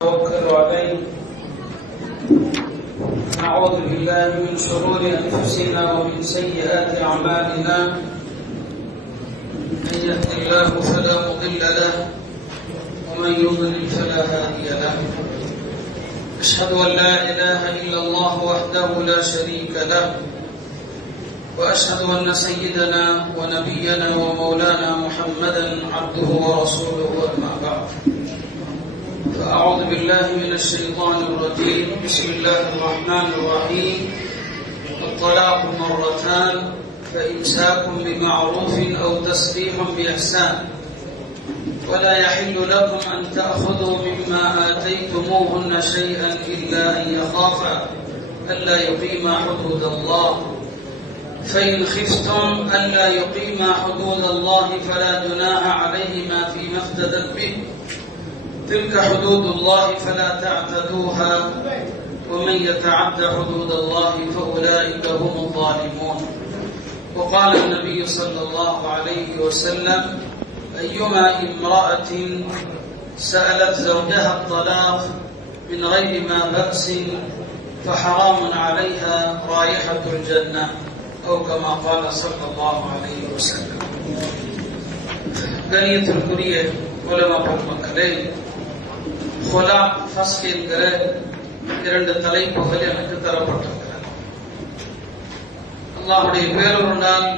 توكل عليه. نعوذ بالله من شرور انفسنا ومن سيئات اعمالنا. من يهد الله فلا مضل له ومن يضلل فلا هادي له. اشهد ان لا اله الا الله وحده لا شريك له، واشهد ان سيدنا ونبينا ومولانا محمدا عبده ورسوله. اما بعد، فأعوذ بالله من الشيطان الرجيم. بسم الله الرحمن الرحيم. الطلاق مرتان، فإمساك بمعروف أو تسريح بإحسان، ولا يحل لكم أن تأخذوا مما آتيتموهن شيئا إلا أن يخافا ألا يقيما حدود الله، فإن خفتم ألا يقيما حدود الله فلا جناح عليهما فيما افتدت به، تلك حدود الله فلا تعتدوها، ومن يتعد حدود الله فأولئك هم الظالمون. وقال النبي صلى الله عليه وسلم: أيما امرأة سألت زوجها الطلاق من غير ما بأس فحرام عليها رائحة الجنة، أو كما قال صلى الله عليه وسلم. கணியத்திற்குரிய உலமா பெருமக்களே, ஹுலா ஃபஸ்க் என்கிற இரண்டு தலைப்புகள் எனக்கு தரப்பட்டிருக்கிறது. அல்லாஹுடைய பேரொருளால்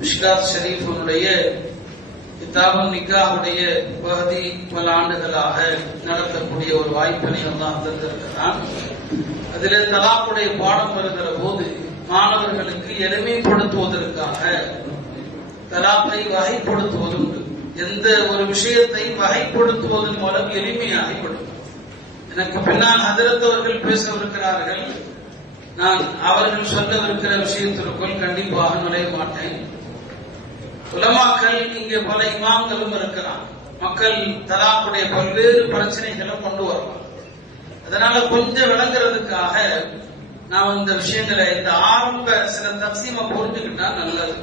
மிஷ்காத் ஷரீஃபுடைய கிதாபுன் நிக்காஹுடைய பகுதி பல ஆண்டுகளாக நடத்தக்கூடிய ஒரு வாய்ப்பினை அல்லாஹ் தந்திருக்கிறான். அதிலே தலாக்குடைய பாடம் வருகிற போது மாணவர்களுக்கு எளிமைப்படுத்துவதற்காக தலாக்கை வகைப்படுத்துவதுண்டு. எந்த ஒரு விஷயத்தை வகைப்படுத்துவதன் மூலம் எளிமையாகிவிடும். எனக்கு பின்னால் ஹதரத் அவர்கள் பேசவிருக்கிறார்கள். நான் அவர்கள் சொல்லவிருக்கிற விஷயத்திற்குள் கண்டிப்பாக நுழைய மாட்டேன். உலமாக்கள் இங்கே பல இமாம்களும் இருக்கிறார். மக்கள் தலாக்குடைய பல்வேறு பிரச்சனைகளை கொண்டு வருவாங்க. அதனால கொஞ்சம் விளங்குறதுக்காக நான் இந்த விஷயங்களை இந்த ஆரம்ப சில தப்சீமை புரிஞ்சுக்கிட்டா நல்லது.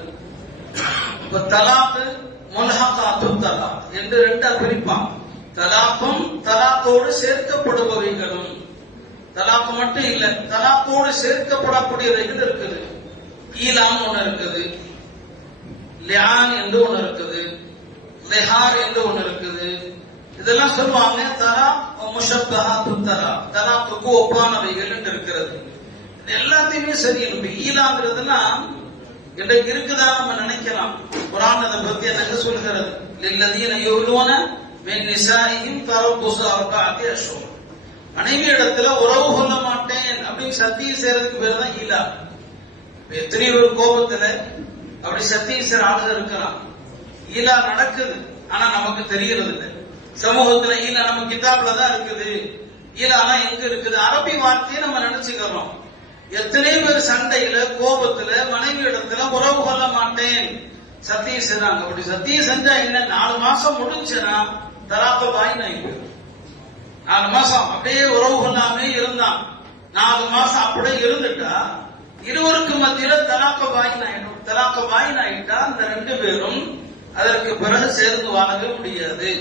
இப்ப தலாக்கு முல்ஹகாத்து தலாக் என்று ரெண்டா பிரிப்பான். தலாக்கும் தலாக்கோடு சேர்க்கப்படுபவைகளும். தலாக்கு மட்டும் இல்ல, தலாக்கோடு சேர்க்கப்படக்கூடியவைகள் இருக்குது. ஈலாம் ஒண்ணு இருக்குது, லியான் என்று ஒண்ணு இருக்குது, லிஹார் என்று ஒண்ணு இருக்குது. இதெல்லாம் சொல்லுவாங்க தலாக் முஷப்பஹாத்து தலாக், தலாக்குக்கு ஒப்பானவைகள் என்று இருக்கிறது. எல்லாத்தையுமே சரி. இப்ப ஈலாங்கிறதுனா இன்றைக்கு இருக்குதா நம்ம நினைக்கலாம். குர்ஆன் அதை பத்தி என்ன சொல்கிறது? லில்லதீன யுலூன மின் நிசாஇஹிம் தரப்புஸு அர்பஅத்தி அஷ்ஹுர். மனைவி இடத்துல உறவு கொள்ள மாட்டேன் அப்படின்னு சத்தியம் செய்யறதுக்கு பேர் தான் ஈலா. எத்தனை ஒரு கோபத்துல அப்படி சத்தியம் செய்யற ஆளுங்க இருக்கிறான். ஈலா நடக்குது, ஆனா நமக்கு தெரியறது இல்லை. சமூகத்துல ஈலா நம்ம கிதாப்ல தான் இருக்குது. ஈலானா எங்க இருக்குது? அரபி வார்த்தையை நம்ம நினைச்சுக்கிறோம். எத்தனை பேர் சண்டையில கோபத்துல மனைவி இடத்துல உறவு கொள்ள மாட்டேன் சத்தியம் செய்றாங்க. அப்படி சத்தியம் செஞ்சா என்ன? 4 மாசம் முடிஞ்சுன்னா தலாக்கு பாயினா. 4 மாசம் அப்படியே உறவு கொள்ளாமே இருந்தான், 4 மாசம் அப்படியே இருந்துட்டா இருவருக்கு மத்தியில தலாக்கு பாயினாயிடும். தலாக்கு பாயினாயிட்டா அந்த 2 பேரும் அதற்கு பிறகு சேர்ந்து வாழவே முடியாது.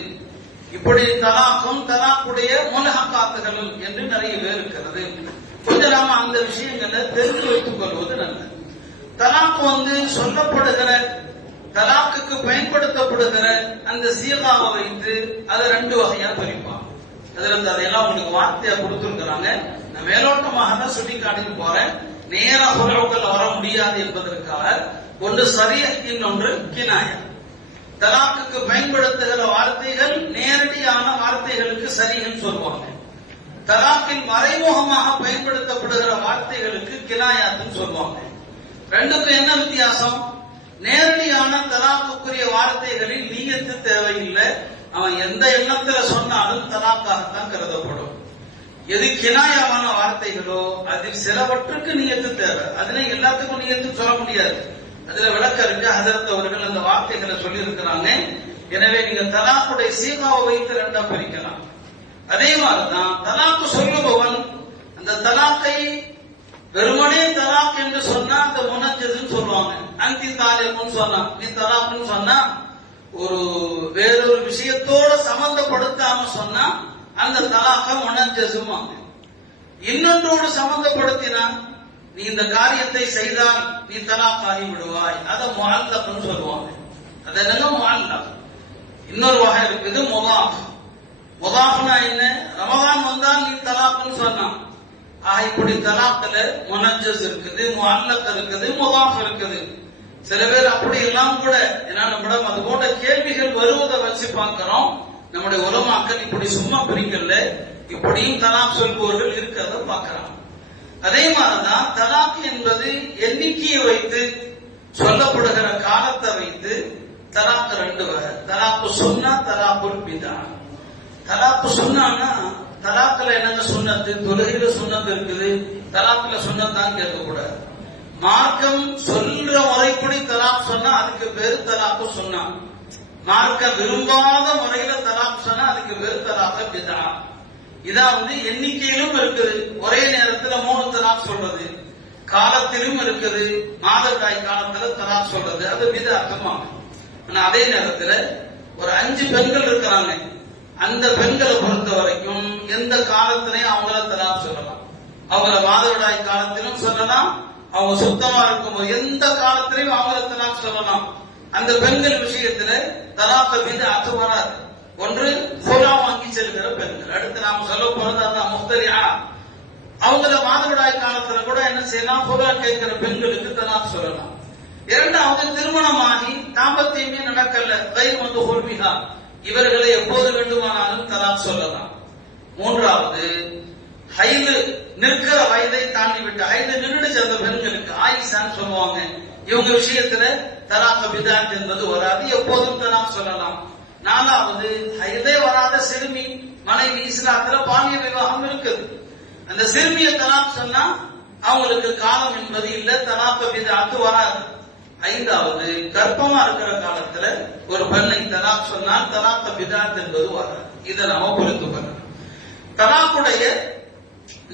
இப்படி தலாக்கும் தலாக்குடைய முல்ஹகாத்துகளும் என்று நிறைய பேர் இருக்கிறது. கொஞ்சம் நாம அந்த விஷயங்களை தெரிந்து வைத்துக் கொள்வது நல்லது. தலாக்கு சொல்லப்படுகிற தலாக்குக்கு பயன்படுத்தப்படுகிற அந்த சீகாவை வைத்து அதை 2 வகையா பிரிப்பான். அதுல அதையெல்லாம் உங்களுக்கு வார்த்தையா கொடுத்திருக்கிறாங்க. நான் மேலோட்டமாக தான் சொல்லி காட்டிட்டு போறேன். நேரா உறவுகள் வர முடியாது என்பதற்காக ஒன்று சரியஹ், இன்னொன்று கினாயா. தலாக்குக்கு பயன்படுத்துகிற வார்த்தைகள் நேரடியான வார்த்தைகளுக்கு சரியஹ்னு சொல்லுவாங்க. தலாக்கில் மறைமுகமாக பயன்படுத்தப்படுகிற வார்த்தைகளுக்கு கினாயாத்துன்னு சொல்லுவாங்க. ரெண்டுக்கும் என்ன வித்தியாசம்? நேரடியான தலாக்குரிய வார்த்தைகளில் நியத்து தேவையில்லை. அவன் எந்த எண்ணத்துல சொன்னாலும் தலாக்காகத்தான் கருதப்படும். எது கினாயாவான வார்த்தைகளோ அதில் சிலவற்றுக்கு நியத்து தேவை. அதுல எல்லாத்துக்கும் நியத்து சொல்ல முடியாது. அதுல விளக்க இருக்கு. ஹதரத் அவர்கள் அந்த வார்த்தைகளை சொல்லி இருக்கிறாங்க. எனவே நீங்க தலாக்குடைய சீகாவை வைத்து 2ஆ பிரிக்கலாம். அதே மாதிரிதான் தலாக்கு சொல்லுபவன் அந்த தலாக்கை வெறுமனே தலாக் என்று சொன்னா அந்த முனஜ்ஜதுன்னு சொல்லுவாங்க. அந்தி தாலிகுன்னு சொன்னா, நீ தலாக்குன்னு சொன்னா ஒரு வேறொரு விஷயத்தோட சம்பந்தப்படுத்தாம சொன்னா அந்த தலாக்க முனஜ்ஜஸுமாங்க. இன்னொன்றோடு சம்பந்தப்படுத்தினா நீ இந்த காரியத்தை செய்தால் நீ தலாக் ஆகி விடுவாய், அதை முஅல்லக்னு சொல்லுவாங்க. அது என்னங்க முஅல்லக். இன்னொரு வகை இருக்குது முதாஃப். முதாஃப்னா என்ன? ரமதான் வந்தால் நீ தலாக்னு சொன்னான். இப்படி தலாக்ல முனஜ்ஜஸ் இருக்குது, முஅல்லக் இருக்குது, முதாஃப் இருக்குது. சில பேர் அப்படி எல்லாம் கூட, ஏன்னா நம்மிடம் அது போன்ற கேள்விகள் வருவதை வச்சு பார்க்கிறோம். நம்முடைய உலமாக்கள் இப்படி சும்மா பிரிக்கல, இப்படியும் தலாக் சொல்பவர்கள் இருக்கிறத பார்க்கிறோம். அதே மாதிரிதான் தலாக் என்பது எண்ணிக்கையை வைத்து சொல்லப்படுகிற காலத்தை வைத்து தலாக் ரெண்டு வகை. தலாக்கு சுன்னா, தலாக்குல் பிதா. தலாக்கு சுன்னானா தலாக்குல என்னங்க சுன்னத்து? தொழுகையில சுன்னத்து இருக்குது, தலாக்குல சுன்னத்தான் கேட்கக்கூடாது. மார்க்கம் சொல்ற முறைப்படி தலாக் சொன்னா அதுக்கு பேரு தலாக்கு சுன்னா. மார்க்க விரும்பாத முறையில தலாக் சொன்னா அதுக்கு பேரு தலாக்க பிதா. இதான் எண்ணிக்கையிலும் இருக்குது. ஒரே நேரத்துல 3 தலாக் சொல்றது, காலத்திலும் இருக்குது, மாதவிடாய் காலத்துல தலாக் சொல்றது, அது பிதா. ஆனா அதே நேரத்துல ஒரு 5 பெண்கள் இருக்கிறாங்க, அந்த பெண்களை பொறுத்த வரைக்கும் எந்த காலத்திலையும் அவங்கள தலாக் சொல்லலாம். அவங்கள மாதவிடாய் காலத்திலும் சொல்லலாம், அவங்க சுத்தமா இருக்கும்போது எந்த காலத்திலையும் அவங்கள தலாக் சொல்லலாம். அந்த பெண்கள் விஷயத்துல தலாக்க பிதஅத் வராது. ஒன்று ஹுலா வாங்கி செல்கிற பெண்கள். அடுத்து நாம சொல்ல போறது அந்த முஃப்தரியா. அவங்கள மாதவிடாய் காலத்துல கூட என்ன செய்யலாம்? ஹுலா கேட்கிற பெண்களுக்கு தலாக் சொல்லலாம். இரண்டாவது திருமணமாகி தாம்பத்தியமே நடக்கல, கைர் ஹுல்மிஹா, இவர்களை எப்போது வேண்டுமானாலும் தலாக் சொல்லலாம். மூன்றாவது ஹைது நிற்கிற வயதை தாண்டி விட்டு, ஹைது நின்றுச்சு அந்த பெண்களுக்கு, ஆயிஷான்னு சொல்லுவாங்க, இவங்க விஷயத்துல தலாக் பிதஅத் என்பது வராது, எப்போதும் தலாக் சொல்லலாம். நாலாவது ஹைதே வராத சிறுமி மனைவி, இஸ்லாத்துல பாலிய விவாகம் இருக்குது, அந்த சிறுமிய தலாக் சொன்னா அவங்களுக்கு காலம் என்பது இல்ல, தலாக் பிதஅத் வராது. ஐந்தாவது கர்ப்பமா இருக்கிற காலத்துல ஒரு பெண்ணை தலாக் சொன்னால் தலாக் பிதஅத் என்பது வராது. இதை நாம புரிந்து கொள்ளணும். தலாக்குடைய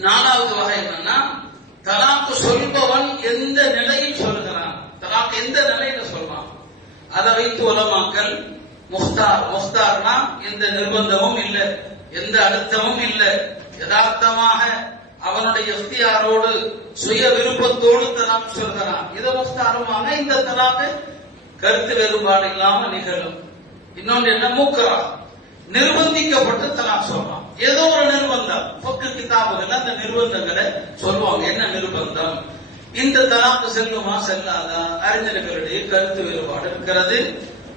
4வது வகை என்னன்னா, தலாக்கு சொல்பவன் எந்த நிலையில் சொல்லுகிறான், தலாக் எந்த நிலையில சொல்றான், அதை வைத்து உலமாக்கள் முஃப்தார்னா எந்த நிர்பந்தமும் இல்லை, எந்த அழுத்தமும் இல்லை, யதார்த்தமாக அவனுடைய இஃப்தியாரோடு சுய விருப்பத்தோடு தலாக் சொல்கிறான், இதை முஃப்தாருமாக. இந்த தலாக்கு கருத்து வேறுபாடு இல்லாம நிகழும். இன்னொன்று என்ன? முக்ரா, நிர்பந்திக்கப்பட்டு தலாக் சொல்றான். ஏதோ ஒரு நிர்பந்தம், ஃபக்ஹ் கிதாபுகள் அந்த நிர்பந்தங்களை சொல்லுவாங்க. என்ன நிர்பந்தம்? இந்த தலாக்கு செல்லுமா செல்லாதா, அறிஞர்களுடைய கருத்து வேறுபாடு இருக்கிறது.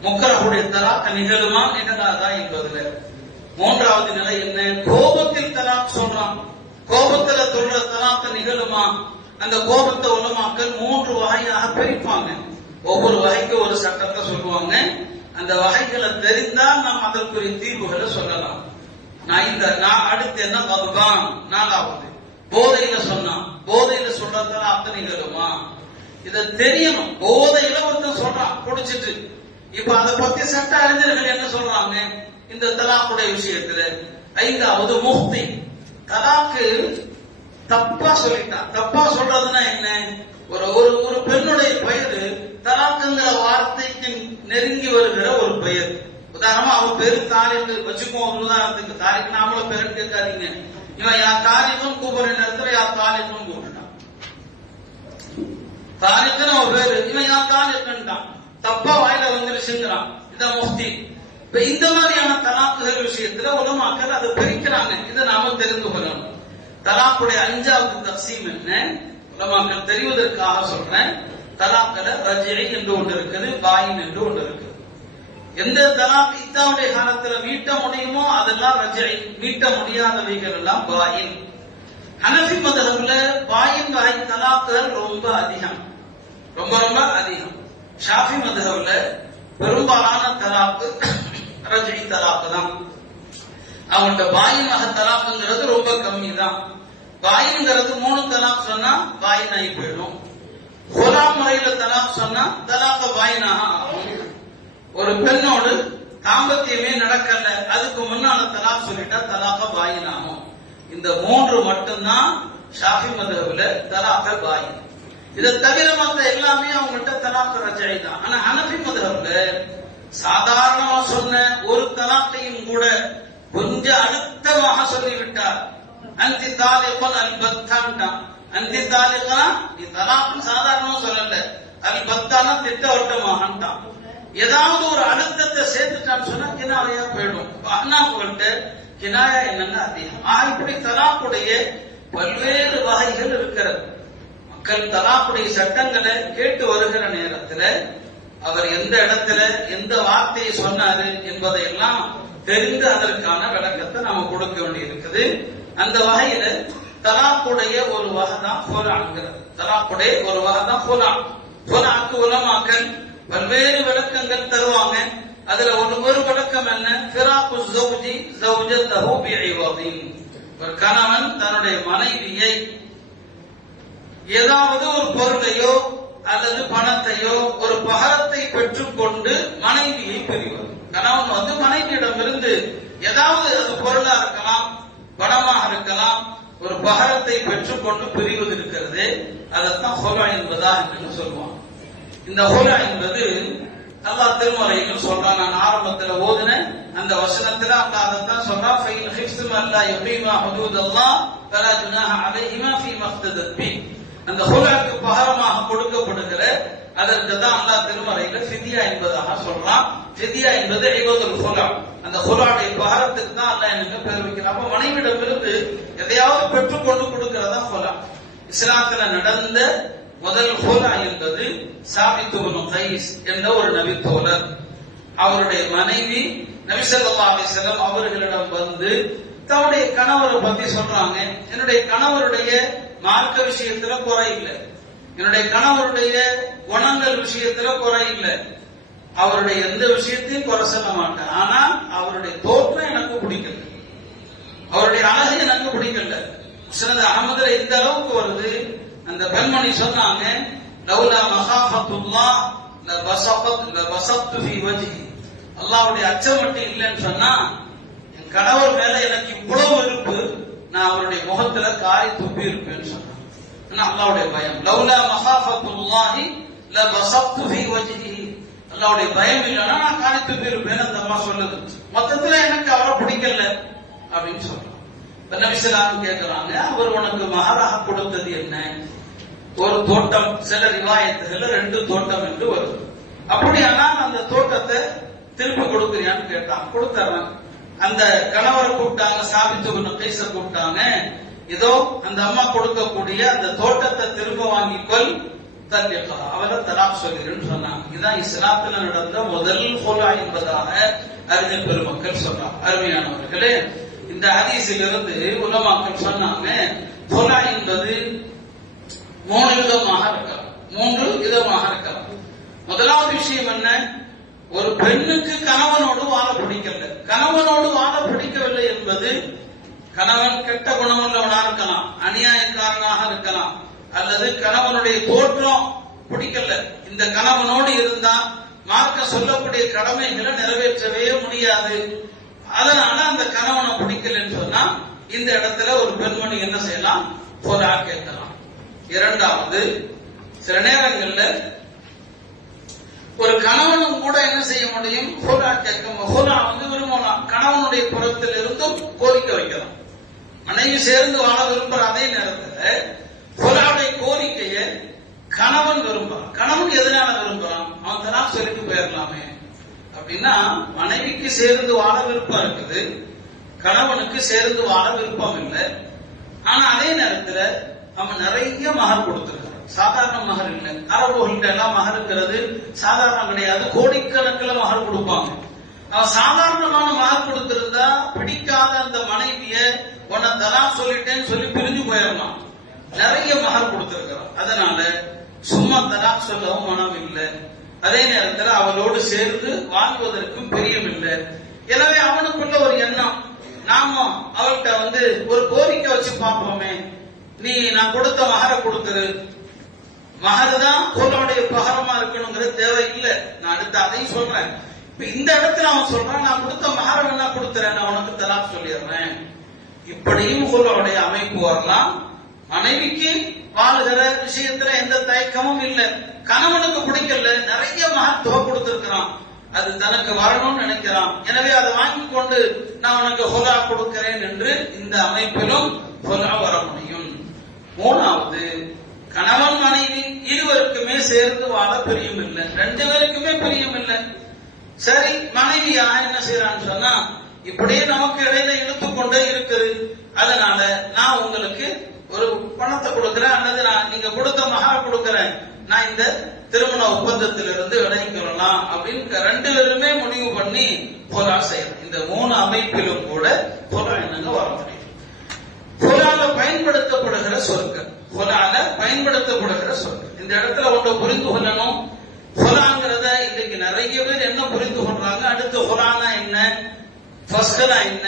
முக்ரஹுடைய தலாக் நிகழுமா நிகழாதா என்பதுல. மூன்றாவது நிலை என்ன? கோபத்தில் தலாக் சொல்றான், கோபத்துல சொல்ற தலாக் நிகழுமா? அந்த கோபத்தை உலமாக்கள் 3 வகையாக பிரிப்பாங்க. ஒவ்வொரு வகைக்கு ஒரு சட்டத்தை சொல்லுவாங்க. அந்த வகைகளை தெரிந்தால் நாம் அதற்குரிய தீர்வுகளை சொல்லலாம். அடுத்து என்ன? மதுபான். 4வது போதையில சொன்னான், போதையில சொல்றதால அர்த்தம் நிகழுமா? இத தெரியணும். போதையில ஒருத்தன் சொல்றான் குடிச்சிட்டு, இப்ப அதை பத்தி சட்ட அறிஞர்கள் என்ன சொல்றாங்க இந்த தலாக்குடைய விஷயத்துல? 5வது முஃப்தி, தலாக்கு தப்பா சொல்லிட்டான். தப்பா சொல்றதுன்னா என்ன? ஒரு பெண்ணுடைய பெயர் தலாக்குங்கிற வார்த்தைக்கு நெருங்கி வருகிற ஒரு பெயர். உதாரணமா அவன் பேரு தாரிக்கு வச்சுக்குவோம். உதாரணத்துக்கு தாரிக்கு நாமளும் பேர் கேட்காதீங்க. இவன் யார் தாரிக்கும் கூப்பிடுற நேரத்துல யார் தாரிக்கும் கூப்பிட்டான், தாரிக்குன்னு அவன் பேரு, இவன் யார் தாரிக்குன்ட்டான், தப்பா வாயில வந்துருச்சுங்கிறான். இதான் முஃப்தி. இப்ப இந்த மாதிரியான தலாக்குகள் விஷயத்துல உலமாக்கள் அதை பிரிக்கிறாங்க. இதை நாம தெரிந்து கொள்ளணும். தலாக்குடைய 5வது தக்சீம் என்ன? உலமாக்கள் தெரிவதற்காக சொல்றேன். தலாக்கல ரஜ்இ என்று ஒன்று இருக்குது, பாயின் என்று ஒன்று இருக்குது. எந்த தலாக் இத்தாவுடைய காலத்துல மீட்ட முடியுமோ அதெல்லாம் ரஜ்இ, மீட்ட முடியாதவைகள் எல்லாம் பாயின். ஹனஃபி மذஹப்ல பாயின் வகை தலாக்குகள் ரொம்ப அதிகம், ரொம்ப ரொம்ப அதிகம். ஷாஃபி மذஹப்ல பெரும்பாலான தலாக்கு ரஜ்இ தலாக்கு தான். அவங்கள்ட்ட பாயின் வகை தலாக்குங்கிறது ரொம்ப கம்மி தான். பாயின்ங்கிறது 3 தலாக் சொன்னா பாயின் ஆகி போயிடும். ஹுலா முறையில தலாக் சொன்னா தலாக்க பாயினாக ஆகும். ஒரு பெண்ணோடு தாம்பத்தியமே நடக்கல, அதுக்கு முன்னால தலாக் சொல்லிட்டா தலாக்க பாயின் ஆகும். இந்த 3 மட்டும்தான் ஷாஃபி மذஹப்ல தலாக்க பாயின். இதை தவிர மற்ற எல்லாமே அவங்கள்ட்ட தலாக்க ரஜ்இ தான். ஆனா ஹனஃபி மذஹப்ல சாதாரணமா சொன்ன ஒரு தலாக்கையும் கூட கொஞ்சம் அழுத்தமாக சொல்லிவிட்டார். அந்தி தாலிகன் அல் பத்தான்டா. அந்தி தாலிகனா நீ தலாக்னு சாதாரணமா சொல்லல, அல் பத்தானா திட்டவட்டமாகட்டான். ஏதாவது ஒரு அழுத்தத்தை சேர்த்துட்டான்னு சொன்னா கினாயா போயிடும். அண்ணாவுகள்கிட்ட கினாயா என்னன்னா அதிகம். இப்படி தலாக்குடைய பல்வேறு வகைகள் இருக்கிறது. மக்கள் தலாக்குடைய சட்டங்களை கேட்டு வருகிற நேரத்தில் அவர் எந்த இடத்துல எந்த வார்த்தையை சொன்னாரு என்பதை எல்லாம் தெரிந்து அதற்கான விளக்கத்தை நாம கொடுக்க வேண்டி இருக்குது. அந்த வகையில தலாக்குடைய ஒரு வகை தான் ஹுலாங்கிறது. தலாக்குடைய ஒரு வகை தான் ஹுலா. ஹுலாக்கு உலமாக்கள் பல்வேறு விளக்கங்கள் தருவாங்க. அதுல ஒரு விளக்கம் என்ன, ஃபிராகு ஸௌஜி ஸௌஜதஹு பிஇவதின். ஒரு கணவன் தன்னுடைய மனைவியை ஏதாவது ஒரு பொருளையோ அல்லது பணத்தையோ ஒரு பகரத்தை பெற்றுக்கொண்டு மனைவியை பிரிவது. கணவன் மனைவியிடமிருந்து ஏதாவது அது பொருளா இருக்கலாம், பணமாக இருக்கலாம், ஒரு பகரத்தை பெற்றுக்கொண்டு பிரிவது இருக்கிறது. அதைத்தான் ஹுலா என்பதா என்று சொல்லுவாங்க. இந்த ஹுலா என்பது அல்லாஹ் திருமறையில் சொல்றான். நான் ஆரம்பத்தில் ஓதுன அந்த வசனத்துல அல்லாஹ் அதைத்தான் சொல்றான். ஃபைன் ஹிஃப்தும் அல்லா யுகீமா ஹுதூதல்லாஹ் ஃபலா ஜுனாஹ அலைஹிமா ஃபீமா இஃப்ததத் பி. அந்த ஹுலாக்கு பகரமாக கொடுக்கப்படுகிற அதற்கு தான் அல்லாஹ் திருமறையில ஃபிதியா என்பதாக சொல்றான். ஃபிதியா என்பது இவதுல் ஹுலா. அந்த ஹுலாவுடைய பகரத்துக்கு தான் அல்லாஹ் எனக்கு பேர் வைக்கிறான். அப்ப மனைவிடமிருந்து எதையாவது பெற்றுக்கொண்டு கொடுக்கிறதா ஹுலா. இஸ்லாத்துல நடந்த முதல் ஹுலா என்பது சாபித் இப்னு கைஸ் என்ற ஒரு நபி தோழர். அவருடைய மனைவி நபி ஸல்லல்லாஹு அலைஹி வஸல்லம் அவர்களிடம் வந்து தன்னுடைய கணவரை பத்தி சொல்றாங்க. என்னுடைய கணவருடைய மார்க்க விஷயத்துல குறை இல்லை, என்னுடைய கணவருடைய குணங்கள் விஷயத்துல குறை இல்லை, அவருடைய எந்த விஷயத்தையும் குறை சொல்ல மாட்டேன். ஆனா அவருடைய தோற்றம் எனக்கு பிடிக்கல, அவருடைய அழகு எனக்கு பிடிக்கல. முஸ்னத் அஹ்மதுல இந்த அளவுக்கு வருது. அந்த பெண்மணி சொன்னாங்க, லௌலா மகாஃபத்துல்லாஹ் லபஸத்து ஃபீ வஜ்ஹி. அல்லாஹ்வுடைய அச்சம் மட்டும் இல்லைன்னு சொன்னா என் கணவர் மேல எனக்கு இவ்வளவு வெறுப்பு, நான் அவருடைய முகத்துல காரி துப்பி இருப்பேன்னு சொன்னாங்க. அல்லாஹ்வுடைய பயம். லௌலா மகாஃபத்துல்லாஹி லபஸத்து ஃபீ வஜ்ஹி. அல்லாஹ்வுடைய பயம் இல்லைன்னா நான் காரி துப்பி இருப்பேன்னு அந்த அம்மா சொல்லுது. மொத்தத்துல எனக்கு அவரை பிடிக்கல அப்படின்னு சொல்றாங்க. நபி ஸல்லல்லாஹு கேட்கிறாங்க, அவர் உனக்கு மஹராக கொடுத்தது என்ன? ஒரு தோட்டம். சில ரிவாயத்துகள்ல 2 தோட்டம் என்று வருது. அப்படியானால் அந்த தோட்டத்தை திருப்பி கொடுக்குறியான்னு கேட்டான். கொடுத்துறேன். அந்த கணவரை கூப்பிட்டாங்க, சாபித் இப்னு கைஸ கூப்பிட்டாங்க. இதோ அந்த அம்மா கொடுக்கக்கூடிய அந்த தோட்டத்தை திரும்ப வாங்கிக்கொள், தல்லிகா, அவரை தலாக் சொல்லிருன்னு சொன்னாங்க. இதுதான் இஸ்லாத்துல நடந்த முதல் ஹுலா என்பதாக அறிஞர் பெருமக்கள் சொன்னாங்க. அருமையானவர்களே, இந்த ஹதீஸிலிருந்து உலமாக்கள் சொன்னாங்க, ஹுலா என்பது 3 விதமாக இருக்கலாம். 3 விதமாக இருக்கலாம். முதலாவது விஷயம் என்ன, ஒரு பெண்ணுக்கு கணவனோடு வாழ பிடிக்கல. கணவனோடு வாழ பிடிக்கவில்லை என்பது கணவன் கெட்ட குணமுள்ளவனா இருக்கலாம், அநியாயக்காரனாக இருக்கலாம், அல்லது கணவனுடைய தோற்றம் பிடிக்கல. இந்த கணவனோடு இருந்தா மார்க்க சொல்லக்கூடிய கடமைகளை நிறைவேற்றவே முடியாது, அதனால அந்த கணவனை பிடிக்கலன்னு சொன்னா இந்த இடத்துல ஒரு பெண்மணி என்ன செய்யலாம், ஹுலா கேட்கலாம். இரண்டாவது, சில நேரங்கள்ல ஒரு கணவனும் கூட என்ன செய்ய முடியும், ஹுலா கேட்க. ஹுலா விரும்பலாம், கணவனுடைய புறத்தில் இருந்தும் கோரிக்கை வைக்கலாம். மனைவி சேர்ந்து வாழ விரும்புற அதே நேரத்தில் ஹுலாவுடைய கோரிக்கையை கணவன் விரும்புறான். கணவன் எதனால விரும்புறான், அவன் தலாக் சொல்லிட்டு போயிடலாமே அப்படின்னா, மனைவிக்கு சேர்ந்து வாழ விருப்பம் இருக்குது, கணவனுக்கு சேர்ந்து வாழ விருப்பம் இல்லை. ஆனா அதே நேரத்தில் அவன் நிறைய மகர் கொடுத்திருக்கான். சாதாரண மகர் இல்லை. அரபுகள்கிட்ட எல்லாம் மகருங்கிறது சாதாரண கிடையாது, கோடிக்கணக்கில் மகர் கொடுப்பாங்க. அவன் சாதாரணமான மகர் கொடுத்திருந்தா பிடிக்காத அந்த மனைவிய உன்னை தலாக் சொல்லிட்டேன்னு சொல்லி பிரிஞ்சு போயிடலாம். நிறைய மகர் கொடுத்திருக்கிறான். அதனால சும்மா தலாக் சொல்லவும் மனம் இல்லை, அதே நேரத்தில் அவளோடு சேர்ந்து வாழ்வதற்கும் பிரியம் இல்லை. எனவே அவனுக்குள்ள ஒரு எண்ணம், நாம அவள்கிட்ட ஒரு கோரிக்கை வச்சு பார்ப்போமே, நீ நான் கொடுத்த மகரை கொடுத்துரு, மகர் தான் ஹுலாவுடைய பகரமா இருக்கணுங்கிற தேவை இல்லை. நான் அடுத்து அதையும் சொல்றேன். இப்ப இந்த இடத்துல அவன் சொல்றான், நான் கொடுத்த மகரை வேணா கொடுத்துறேன், நான் உனக்கு தலாக் சொல்லிடுறேன். இப்படியும் ஹுலாவுடைய அமைப்பு வரலாம். மனைவிக்கு வாழுகிற விஷயத்துல எந்த தயக்கமும் இல்லை, கணவனுக்கு பிடிக்கல, நிறைய மகத்துவ கொடுத்திருக்கிறான், அது தனக்கு வரணும்னு நினைக்கிறான். எனவே அதை வாங்கி கொண்டு நான் உனக்கு ஹுலா கொடுக்கிறேன் என்று இந்த அமைப்பிலும் ஹுலா வர முடியும். மூணாவது, கணவன் மனைவி இருவருக்குமே சேர்ந்து வாழ பிரியம் இல்லை, ரெண்டு பேருக்குமே பிரியம் இல்லை. சரி, மனைவியா என்ன செய்யறான்னு சொன்னா, இப்படியே நமக்கு இடையில இழுத்து கொண்டே இருக்குது, அதனால நான் உங்களுக்கு ஒரு பணத்தை கொடுக்கிறேன் அல்லது நான் நீங்க கொடுத்த மகர் கொடுக்கிறேன், நான் இந்த திருமண ஒப்பந்தத்திலிருந்து விலகிக் கொள்ளலாம் அப்படின்னு ரெண்டு பேருமே முடிவு பண்ணி ஹுலா செய்யணும். இந்த மூணு அமைப்பிலும் கூட ஹுலா என்னங்க வர முடியும். ஹுலால பயன்படுத்தப்படுகிற சொற்கள், ஹுலால பயன்படுத்தப்படுகிற சொற்கள், இந்த இடத்துல ஒன்றை புரிந்து கொள்ளணும். ஹுலாங்கிறத இன்னைக்கு நிறைய பேர் என்ன புரிந்து கொள்றாங்க, அடுத்து ஹுலானா என்ன, ஃபஸ்கனா என்ன,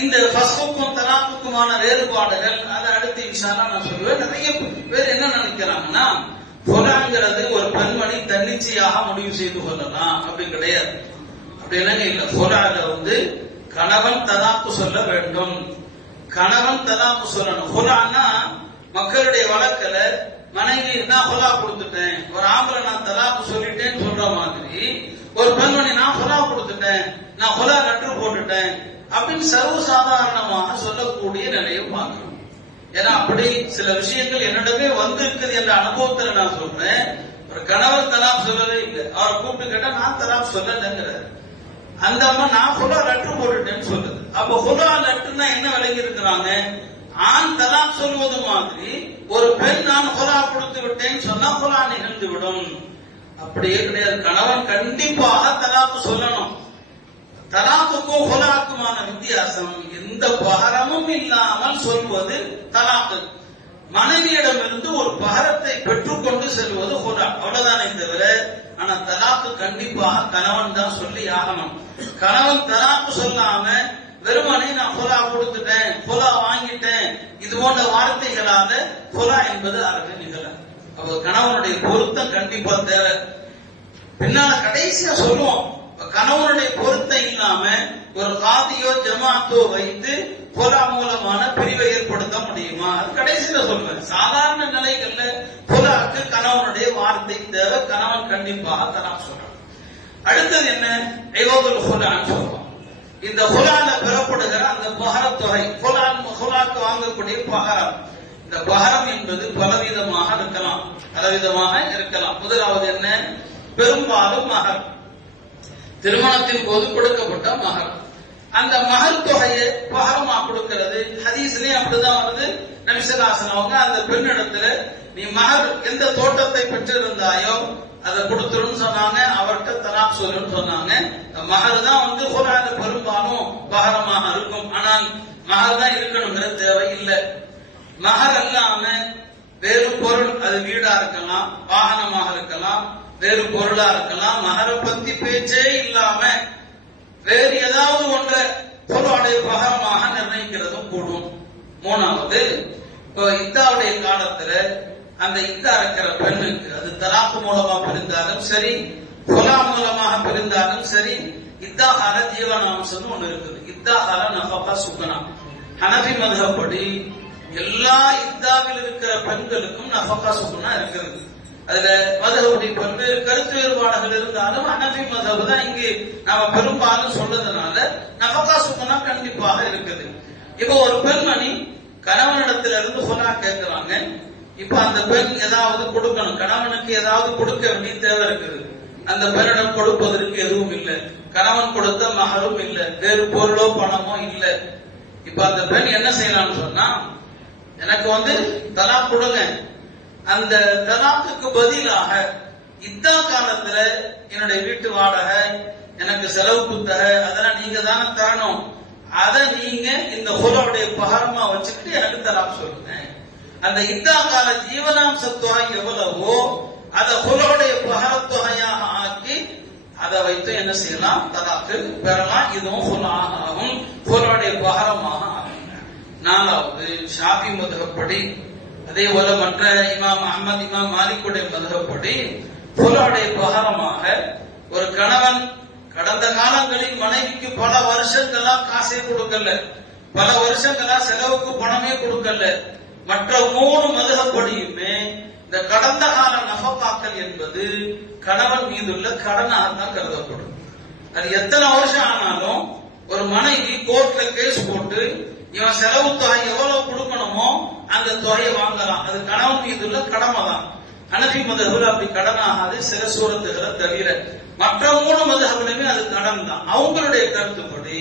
இந்த ஃபஸ்குக்கும் தலாக்குக்குமான வேறுபாடுகள், அதை அடுத்து இன்ஷா அல்லாஹ் நான் சொல்லுவேன். நிறைய பேர் என்ன நினைக்கிறாங்கன்னா, ஹுலாங்கிறது ஒரு பெண்மணி தன்னிச்சையாக முடிவு செய்து கொள்ளலாம், அப்படி கிடையாது. அப்படி என்னங்க இல்ல. ஹுலால கணவன் தலாக்கு சொல்ல வேண்டும், கணவன் தலாக்கு சொல்லணும். ஹுலான்னா மக்களுடைய வழக்கில மனைவி நான் ஹுலா கொடுத்துட்டேன், ஒரு ஆம்பளை நான் தலாக்கு சொல்லிட்டேன்னு சொல்ற மாதிரி ஒரு பெண்மணி நான் ஹுலா கொடுத்துட்டேன், நான் ஹுலா லெட்டர் போட்டுட்டேன் அப்படின்னு சர்வசாதாரணமாக சொல்லக்கூடிய நிலையை பார்க்கணும். ஏன்னா அப்படி சில விஷயங்கள் என்னிடமே வந்திருக்குது என்ற அனுபவத்துல நான் சொல்றேன். ஒரு கணவர் தலாக் சொல்லவே இல்லை, அவரை கூப்பிட்டு கேட்டா நான் தலாக் சொல்லலைங்கிறார். அந்த அம்மா நான் ஹுலா லெட்டர் போட்டுட்டேன்னு சொல்லுது. அப்ப ஹுலா லெட்டர்னா என்ன விளங்கி இருக்கிறாங்க, ஆண் தலாக் சொல்வது மாதிரி ஒரு பெண் நான் ஹுலா கொடுத்து விட்டேன்னு சொன்னா ஹுலா நிகழ்ந்து விடும். அப்படியே கிடையாது. கணவன் கண்டிப்பாக தலாக்கு சொல்லணும். தலாக்குக்கும் ஹுலாக்குமான வித்தியாசம், எந்த பகரமும் இல்லாமல் சொல்வது தலாக்கு. மனைவியிடமிருந்து ஒரு பகரத்தை பெற்றுக்கொண்டு செல்வது ஹுலா, அவ்வளவுதானே தவிர. ஆனா தலாக்கு கண்டிப்பாக கணவன் தான் சொல்லி ஆகணும். கணவன் தலாக்கு சொல்லாம வெறுமனே நான் ஹுலா கொடுத்துட்டேன், ஹுலா வாங்கிட்டேன், இது போன்ற வார்த்தைகளால ஹுலா என்பது அறவே நிகழ. அப்ப கணவனுடைய பொருத்தம் கண்டிப்பா தேவை. பின்னால கடைசியா சொல்லுவோம், கணவனுடைய பொருத்தம் இல்லாம ஒரு காதியோ ஜமாத்தோ வைத்து ஹுலா மூலமான பிரிவை ஏற்படுத்த முடியுமா, அது கடைசியில சொல்றேன். சாதாரண நிலைகள்ல ஹுலாக்கு கணவனுடைய வார்த்தை தேவை, கணவன் கண்டிப்பாக தலாக் சொல்றான். அடுத்தது என்ன, ஐவதுல் ஹுலான்னு சொல்றோம். இந்த ஹுலால பெறப்படுகிற அந்த பஹரத் தொகை, ஹுலாக்கு வாங்கக்கூடிய பஹரம். இந்த பஹரம் என்பது பலவிதமாக இருக்கலாம், பலவிதமாக இருக்கலாம். முதலாவது என்ன, பெரும்பாலும் மகர், திருமணத்தின் போது கொடுக்கப்பட்ட மகர். அந்த மகர் தொகையை பஹரமா கொடுக்கிறது. ஹதீஸ்லயே அப்படிதான் வருது. நபி ஸல்லல்லாஹு அலைஹி வஸல்லம் அந்த பெண்ணிடத்துல நீ மகர் எந்த தோட்டத்தை பெற்றிருந்தாயோ அதை கொடுத்துருன்னு சொன்னாங்க, அவர்கிட்ட தலாக் சொல்லுன்னு சொன்னாங்க. மகர் தான் ஹுலால பெரும்பாலும் பஹரமாக இருக்கும். ஆனால் மகர் தான் இருக்கணுங்கிற தேவை இல்லை. மகர் அல்லாம வேறு பொருள், அது வீடா இருக்கலாம், வாகனமாக இருக்கலாம், வேறு பொருளா இருக்கலாம், மகரை பத்தி பேச்சே இல்லாம வேறு ஏதாவது ஒன்றை பொருளுடைய பகரமாக நிர்ணயிக்கிறதும் கூடும். மூணாவது, இப்போ இத்தாவுடைய காலத்துல அந்த இத்தா இருக்கிற பெண்ணுக்கு அது தலாக்கு மூலமா பிரிந்தாலும் சரி, ஹுலா மூலமாக பிரிந்தாலும் சரி, இத்தாகால ஜீவனாம்சம் ஒண்ணு இருக்குது. இத்தாகால நஃபகா சுகனா. ஹனஃபி மதுஹப்படி எல்லா இத்தாவில் இருக்கிற பெண்களுக்கும் நஃபகா சுகனா இருக்கிறது. அதுல மதுஹப்படி பல்வேறு கருத்து வேறுபாடுகள் இருந்தாலும் ஹனஃபி மதுஹப் தான் இங்கு நாம பெரும்பாலும் சொல்றதுனால நஃபகா சுகனா கண்டிப்பாக இருக்குது. இப்போ ஒரு பெண்மணி கணவனிடத்துல இருந்து ஹுலா கேட்கிறாங்க. இப்ப அந்த பெண் ஏதாவது கொடுக்கணும், கணவனுக்கு ஏதாவது கொடுக்க வேண்டிய தேவை இருக்குது. அந்த பெண்ணிடம் கொடுப்பதற்கு எதுவும் இல்லை, கணவன் கொடுத்த மகரும் இல்லை, வேறு பொருளோ பணமோ இல்லை. இப்ப அந்த பெண் என்ன செய்யலாம்னு சொன்னா, எனக்கு தலாக் கொடுங்க, அந்த தலாக்குக்கு பதிலாக இத்தா காலத்துல என்னுடைய வீட்டு வாடகை, எனக்கு செலவு குத்தகை அதெல்லாம் நீங்க தானே தரணும், அதை நீங்க இந்த ஹுலாவுடைய பகரமா வச்சுக்கிட்டு எனக்கு தலாக் சொல்லுங்க. அந்த இத்தா கால ஜீவனாம்ச தொகை எவ்வளவோ அதை ஹுலாவுடைய பகரத் தொகையாக ஆக்கி அதை வைத்து என்ன செய்யலாம், தலாக்கு பெறலாம். இதுவும் ஹுலா ஆகும், ஹுலாவுடைய பகரமாக ஆகும். நாலாவது, ஷாஃபி மதுஹப்படி, அதே போல மற்ற இமாம் அஹ்மத், இமாம் மாலிக்குடைய மதுஹப்படி ஹுலாவுடைய பகரமாக ஒரு கணவன் கடந்த காலங்களில் மனைவிக்கு பல வருஷங்களா காசே கொடுக்கல, பல வருஷங்களா செலவுக்கு பணமே கொடுக்கல. மற்ற மூணு மதுஹப்படியுமே இந்த கடந்த கால நஃபகாக்கள் என்பது கணவன் மீதுள்ள கடனாகத்தான் கருதப்படும். அது எத்தனை வருஷம் ஆனாலும் ஒரு மனைவி கோர்ட்ல கேஸ் போட்டு இவன் செலவு தொகை எவ்வளவு கொடுக்கணுமோ அந்த தொகையை வாங்கலாம். அது கணவன் மீதுள்ள கடமை தான். ஹனஃபி மதுஹபில் அப்படி கடன் ஆகாது, சில சூரத்துகளை தவிர. மற்ற 3 மதுஹபிலுமே அது கடன் தான். அவங்களுடைய கருத்துப்படி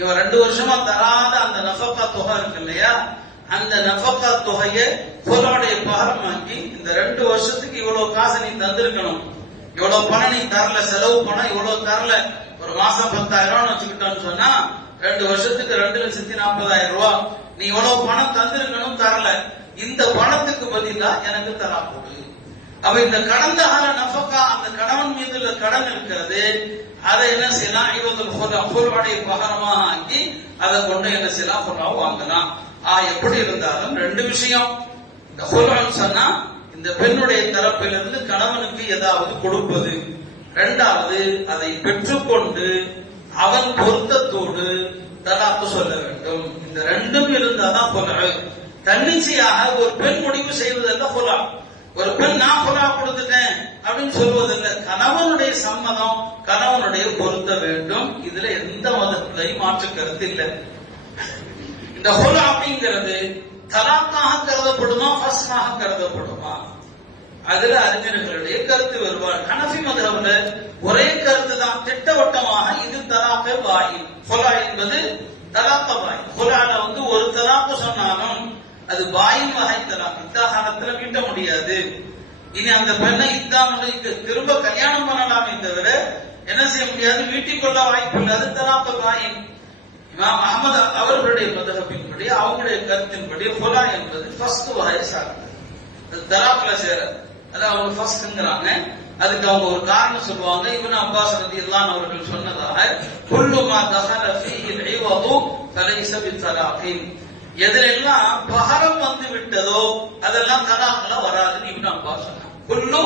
இவன் 2 வருஷமா தராத அந்த நஃபகா தொகை இருக்கு இல்லையா, அந்த நஃபகா தொகையை பொருளுடைய பகரமாக்கி இந்த 2 வருஷத்துக்கு இவ்வளவு காசை நீ தந்திருக்கணும், இவ்வளவு பணம் நீ தரல, செலவு பணம் இவ்வளவு தரல, ஒரு மாசம் 10,000 வச்சுக்கிட்டோன்னு சொன்னா 2 வருஷத்துக்கு 2,40,000 ரூபாய் நீ இவ்வளவு பணம் தந்திருக்கணும், தரல, இந்த பணத்துக்கு பதிலா எனக்கு தரா போடு. அப்ப இந்த கடந்த கால நஃபகா அந்த கணவன் மீது உள்ள கடன் இருக்கிறது, அதை என்ன செய்யலாம், இவர்கள் பொருளுடைய பகரமா ஆக்கி அதை கொண்டு என்ன செய்யலாம், பொருளாக வாங்கலாம். எப்படி இருந்தாலும் 2 விஷயம். இந்த பொருள் சொன்னா இந்த பெண்ணுடைய தரப்பிலிருந்து கணவனுக்கு ஏதாவது கொடுப்பது, 2வது அதை பெற்றுக்கொண்டு அவன் பொருத்தத்தோடு தலாக்கு சொல்ல வேண்டும். இந்த 2ம் இருந்தாதான் பொருள். தன்னிச்சையாக ஒரு பெண் முடிவு செய்வதல்ல பொருளா. ஒரு பெண் நான் பொருளா கொடுத்துட்டேன் அப்படின்னு சொல்வதில்ல. கணவனுடைய சம்மதம், கணவனுடைய பொருத்த வேண்டும். இதுல எந்த மதத்திலையும் மாற்று கருத்து இல்லை. இந்த பொருள் அப்படிங்கிறது தலாக்காக கருதப்படுமா, ஃபஸ்மாக கருதப்படுமா, அதுல அறிஞர்களுடைய கருத்து வருவார். ஹனஃபி மதுஹப்ல ஒரே கருத்து தான், திட்டவட்டமாக இது தலாக்க பாயின். பொலா என்பது தலாக்க பாயின். பொலால ஒரு தலாக்கு சொன்னாலும் அது பாயின் வகை தலாக். இந்த காலத்துல மீட்ட முடியாது. இனி அந்த பெண்ணை திரும்ப கல்யாணம் பண்ணலாமே தவிர என்ன செய்ய முடியாது, வீட்டில் கொள்ள வாய்ப்பு இல்லை. அது தலாக்க பாயின். இமாம் அஹ்மத் அவர்களுடைய மதுஹபின்படி, அவங்களுடைய கருத்தின்படி பொலா என்பது ஃபர்ஸ்ட் வகையை சார்ந்தது. அது தலாக்ல சேர, அது அவங்க ஃபர்ஸ்ட்ங்கறாங்க. அதுக்கு அவங்க ஒரு காரணம் சொல்லுவாங்க. இப்னு அப்பாஸ் ரலியல்லாஹு அவர்கள் சொன்னதாக, குல்லு மா தஹல ஃபீஹி அல்-இவது ஃபலைஸ பித்தலாகின். எதெல்லாம் பஹரம் வந்து விட்டதோ அதெல்லாம் தலாக்ல வராதுன்னு இப்னு அப்பாஸ் சொன்னாங்க. குல்லு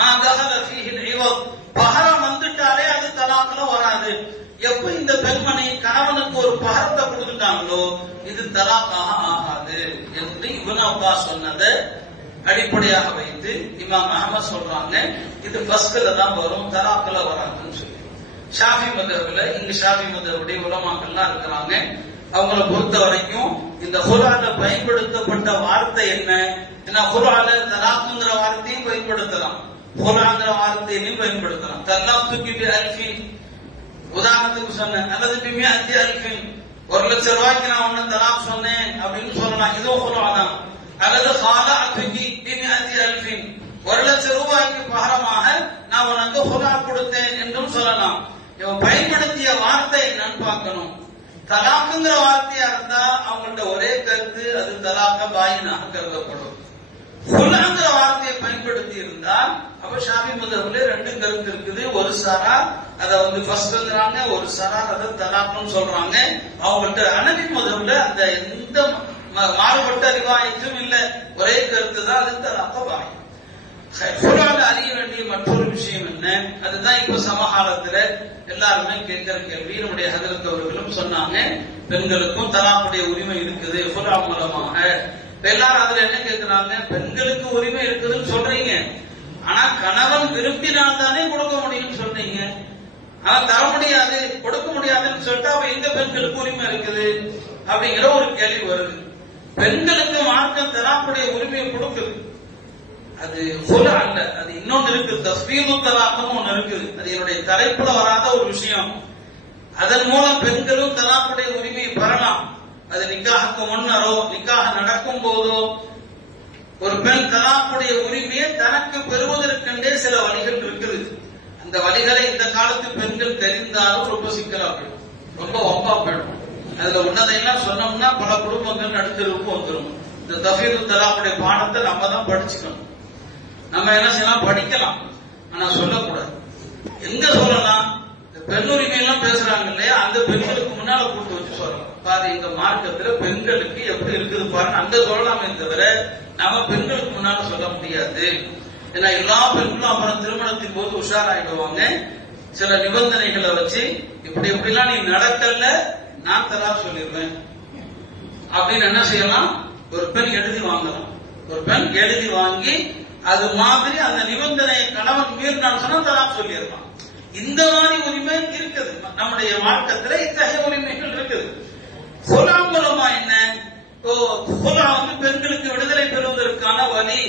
மா தஹல ஃபீஹி அல்-இவது, பஹரம் வந்துட்டாலே அது தலாக்ல வராது. எப்ப இந்த பெண்மணி கணவனுக்கு ஒரு பஹரத்தை கொடுத்துட்டாங்களோ இது தலாக்காக ஆகாது என்று இப்னு அப்பாஸ் சொன்னதை அடிப்படையாக வைத்து இமாம் அஹ்மத் சொல்றாங்க இது ஃபஸ்ட்ல தான் வரும், தலாக்ல வராதுன்னு சொல்லி. ஷாஃபி மதுஹப்ல, இங்க ஷாஃபி மதுஹபுடைய உலமாக்கள்லாம் இருக்கிறாங்க. அவங்கள பொறுத்த வரைக்கும் இந்த குர்ஆன்ல பயன்படுத்தப்பட்ட வார்த்தை என்ன, ஏன்னா குர்ஆன்ல தலாக்குங்கிற வார்த்தையும் பயன்படுத்தலாம், குர்ஆன்ங்கிற வார்த்தையையும் பயன்படுத்தலாம். தலாக்கு பி அல்ஃபின் உதாரணத்துக்கு சொன்னேன், அல்லது பி மிஅத்தி அல்ஃபின் 1,00,000 ரூபாய்க்கு நான் ஒன்னு தலாக் சொன்னேன் அப்படின்னு சொல்லலாம், இதுவும் குர்ஆன் தான். அல்லது காலஅத்துகி பி மிஅத்தி அல்ஃபின் 1,00,000 ரூபாய்க்கு பகரமாக நான் உனக்கு ஹுலா கொடுத்தேன் என்றும் சொல்லலாம். இவன் பயன்படுத்திய வார்த்தை என்னன்னு பார்க்கணும். தலாக்குங்கிற வார்த்தையா இருந்தா அவங்கள்ட்ட ஒரே கருத்து, அது தலாக்க பாயினாக கருதப்படும். ஹுலாங்கிற வார்த்தையை பயன்படுத்தி இருந்தால் அப்ப ஷாஃபி மதுஹப்ல 2 கருத்து இருக்குது. ஒரு சாரார் அதை ஃபர்ஸ்ட்ங்கறாங்க, ஒரு சாரார் அதை தலாக்னு சொல்றாங்க. அவங்கள்ட்ட ஹனஃபி மதுஹப்ல அந்த எந்த மாறுபட்ட ரிவாயத்தும் இல்ல, ஒரே கருத்து தான், அது தலாக்க பாயின். குர்ஆன்ல அறிய வேண்டிய மற்றொரு விஷயம் என்ன, அதுதான் இப்ப சமகாலத்துல எல்லாருமே கேட்கிற கேள்வி. நம்முடைய ஹஜ்ரத் அவர்களும் சொன்னாங்க, பெண்களுக்கும் தலாக்குடைய உரிமை இருக்குது குர்ஆன் மூலமாக. எல்லாரும் அதுல என்ன கேட்கிறாங்க, பெண்களுக்கு உரிமை இருக்குதுன்னு சொல்றீங்க, ஆனா கணவன் விரும்பினால் தானே கொடுக்க முடியும்னு சொல்றீங்க, ஆனா தர முடியாது கொடுக்க முடியாதுன்னு சொல்லிட்டு அப்ப எங்க பெண்களுக்கு உரிமை இருக்குது அப்படிங்கிற ஒரு கேள்வி வருது. பெண்களுக்கு மார்க்கம் தலாக்குடைய உரிமையை கொடுக்குது, அது ஹுலா அல்ல, அது இன்னொன்னு இருக்கு, தஸ்பீது தலாக்னு ஒன்னு இருக்குது. அது என்னுடைய தலைப்புல வராத ஒரு விஷயம். அதன் மூலம் பெண்களும் தலாக்குடைய உரிமையை பெறலாம். அது நிக்காஹுக்கு முன்னரோ நிக்காஹ் நடக்கும் போதோ ஒரு பெண் தலாக்குடைய உரிமையை தனக்கு பெறுவதற்கென்றே சில வழிகள் இருக்குது. அந்த வழிகளை இந்த காலத்து பெண்கள் தெரிந்தாலும் ரொம்ப சிக்கலா போயிடும், ரொம்ப வம்பா போயிடும். அதுல உன்னதையெல்லாம் சொன்னோம்னா பல குடும்பங்கள் நடுத்தருக்கு வந்துடும். இந்த தஃபீது தலாக்குடைய பாடத்தை நம்ம தான் படிச்சுக்கணும். நம்ம என்ன செய்யலாம், படிக்கலாம், ஆனா சொல்லக்கூடாது. எங்க சொல்லலாம், பெண் உரிமை எல்லாம் பேசுறாங்க இல்லையா, அந்த பெண்களுக்கு முன்னால கூட்டு வச்சு சொல்லலாம். பாரு இந்த மார்க்கத்துல பெண்களுக்கு எப்படி இருக்குது பாருன்னு அங்க சொல்லலாமே தவிர நம்ம பெண்களுக்கு முன்னால சொல்ல முடியாது. ஏன்னா எல்லா பெண்களும் அப்புறம் திருமணத்தின் போது உஷாராயிடுவாங்க. சில நிபந்தனைகளை வச்சு இப்படி எப்படிலாம் நீ நடக்கல நான் தலாக் சொல்லிடுவேன் அப்படின்னு என்ன செய்யலாம், ஒரு பெண் எழுதி வாங்கலாம். ஒரு பெண் எழுதி வாங்கி அது மாதிரி அந்த நிபந்தனையை கணவன் மீறினான்னு சொன்னா தலாக் சொல்லிடலாம். இந்த மாதிரி உரிமை இருக்குது நம்முடைய மார்க்கத்துல, இத்தகைய உரிமைகள் இருக்குது. ஹுலா மூலமா என்ன, ஹுலா பெண்களுக்கு விடுதலை பெறுவதற்கான வழி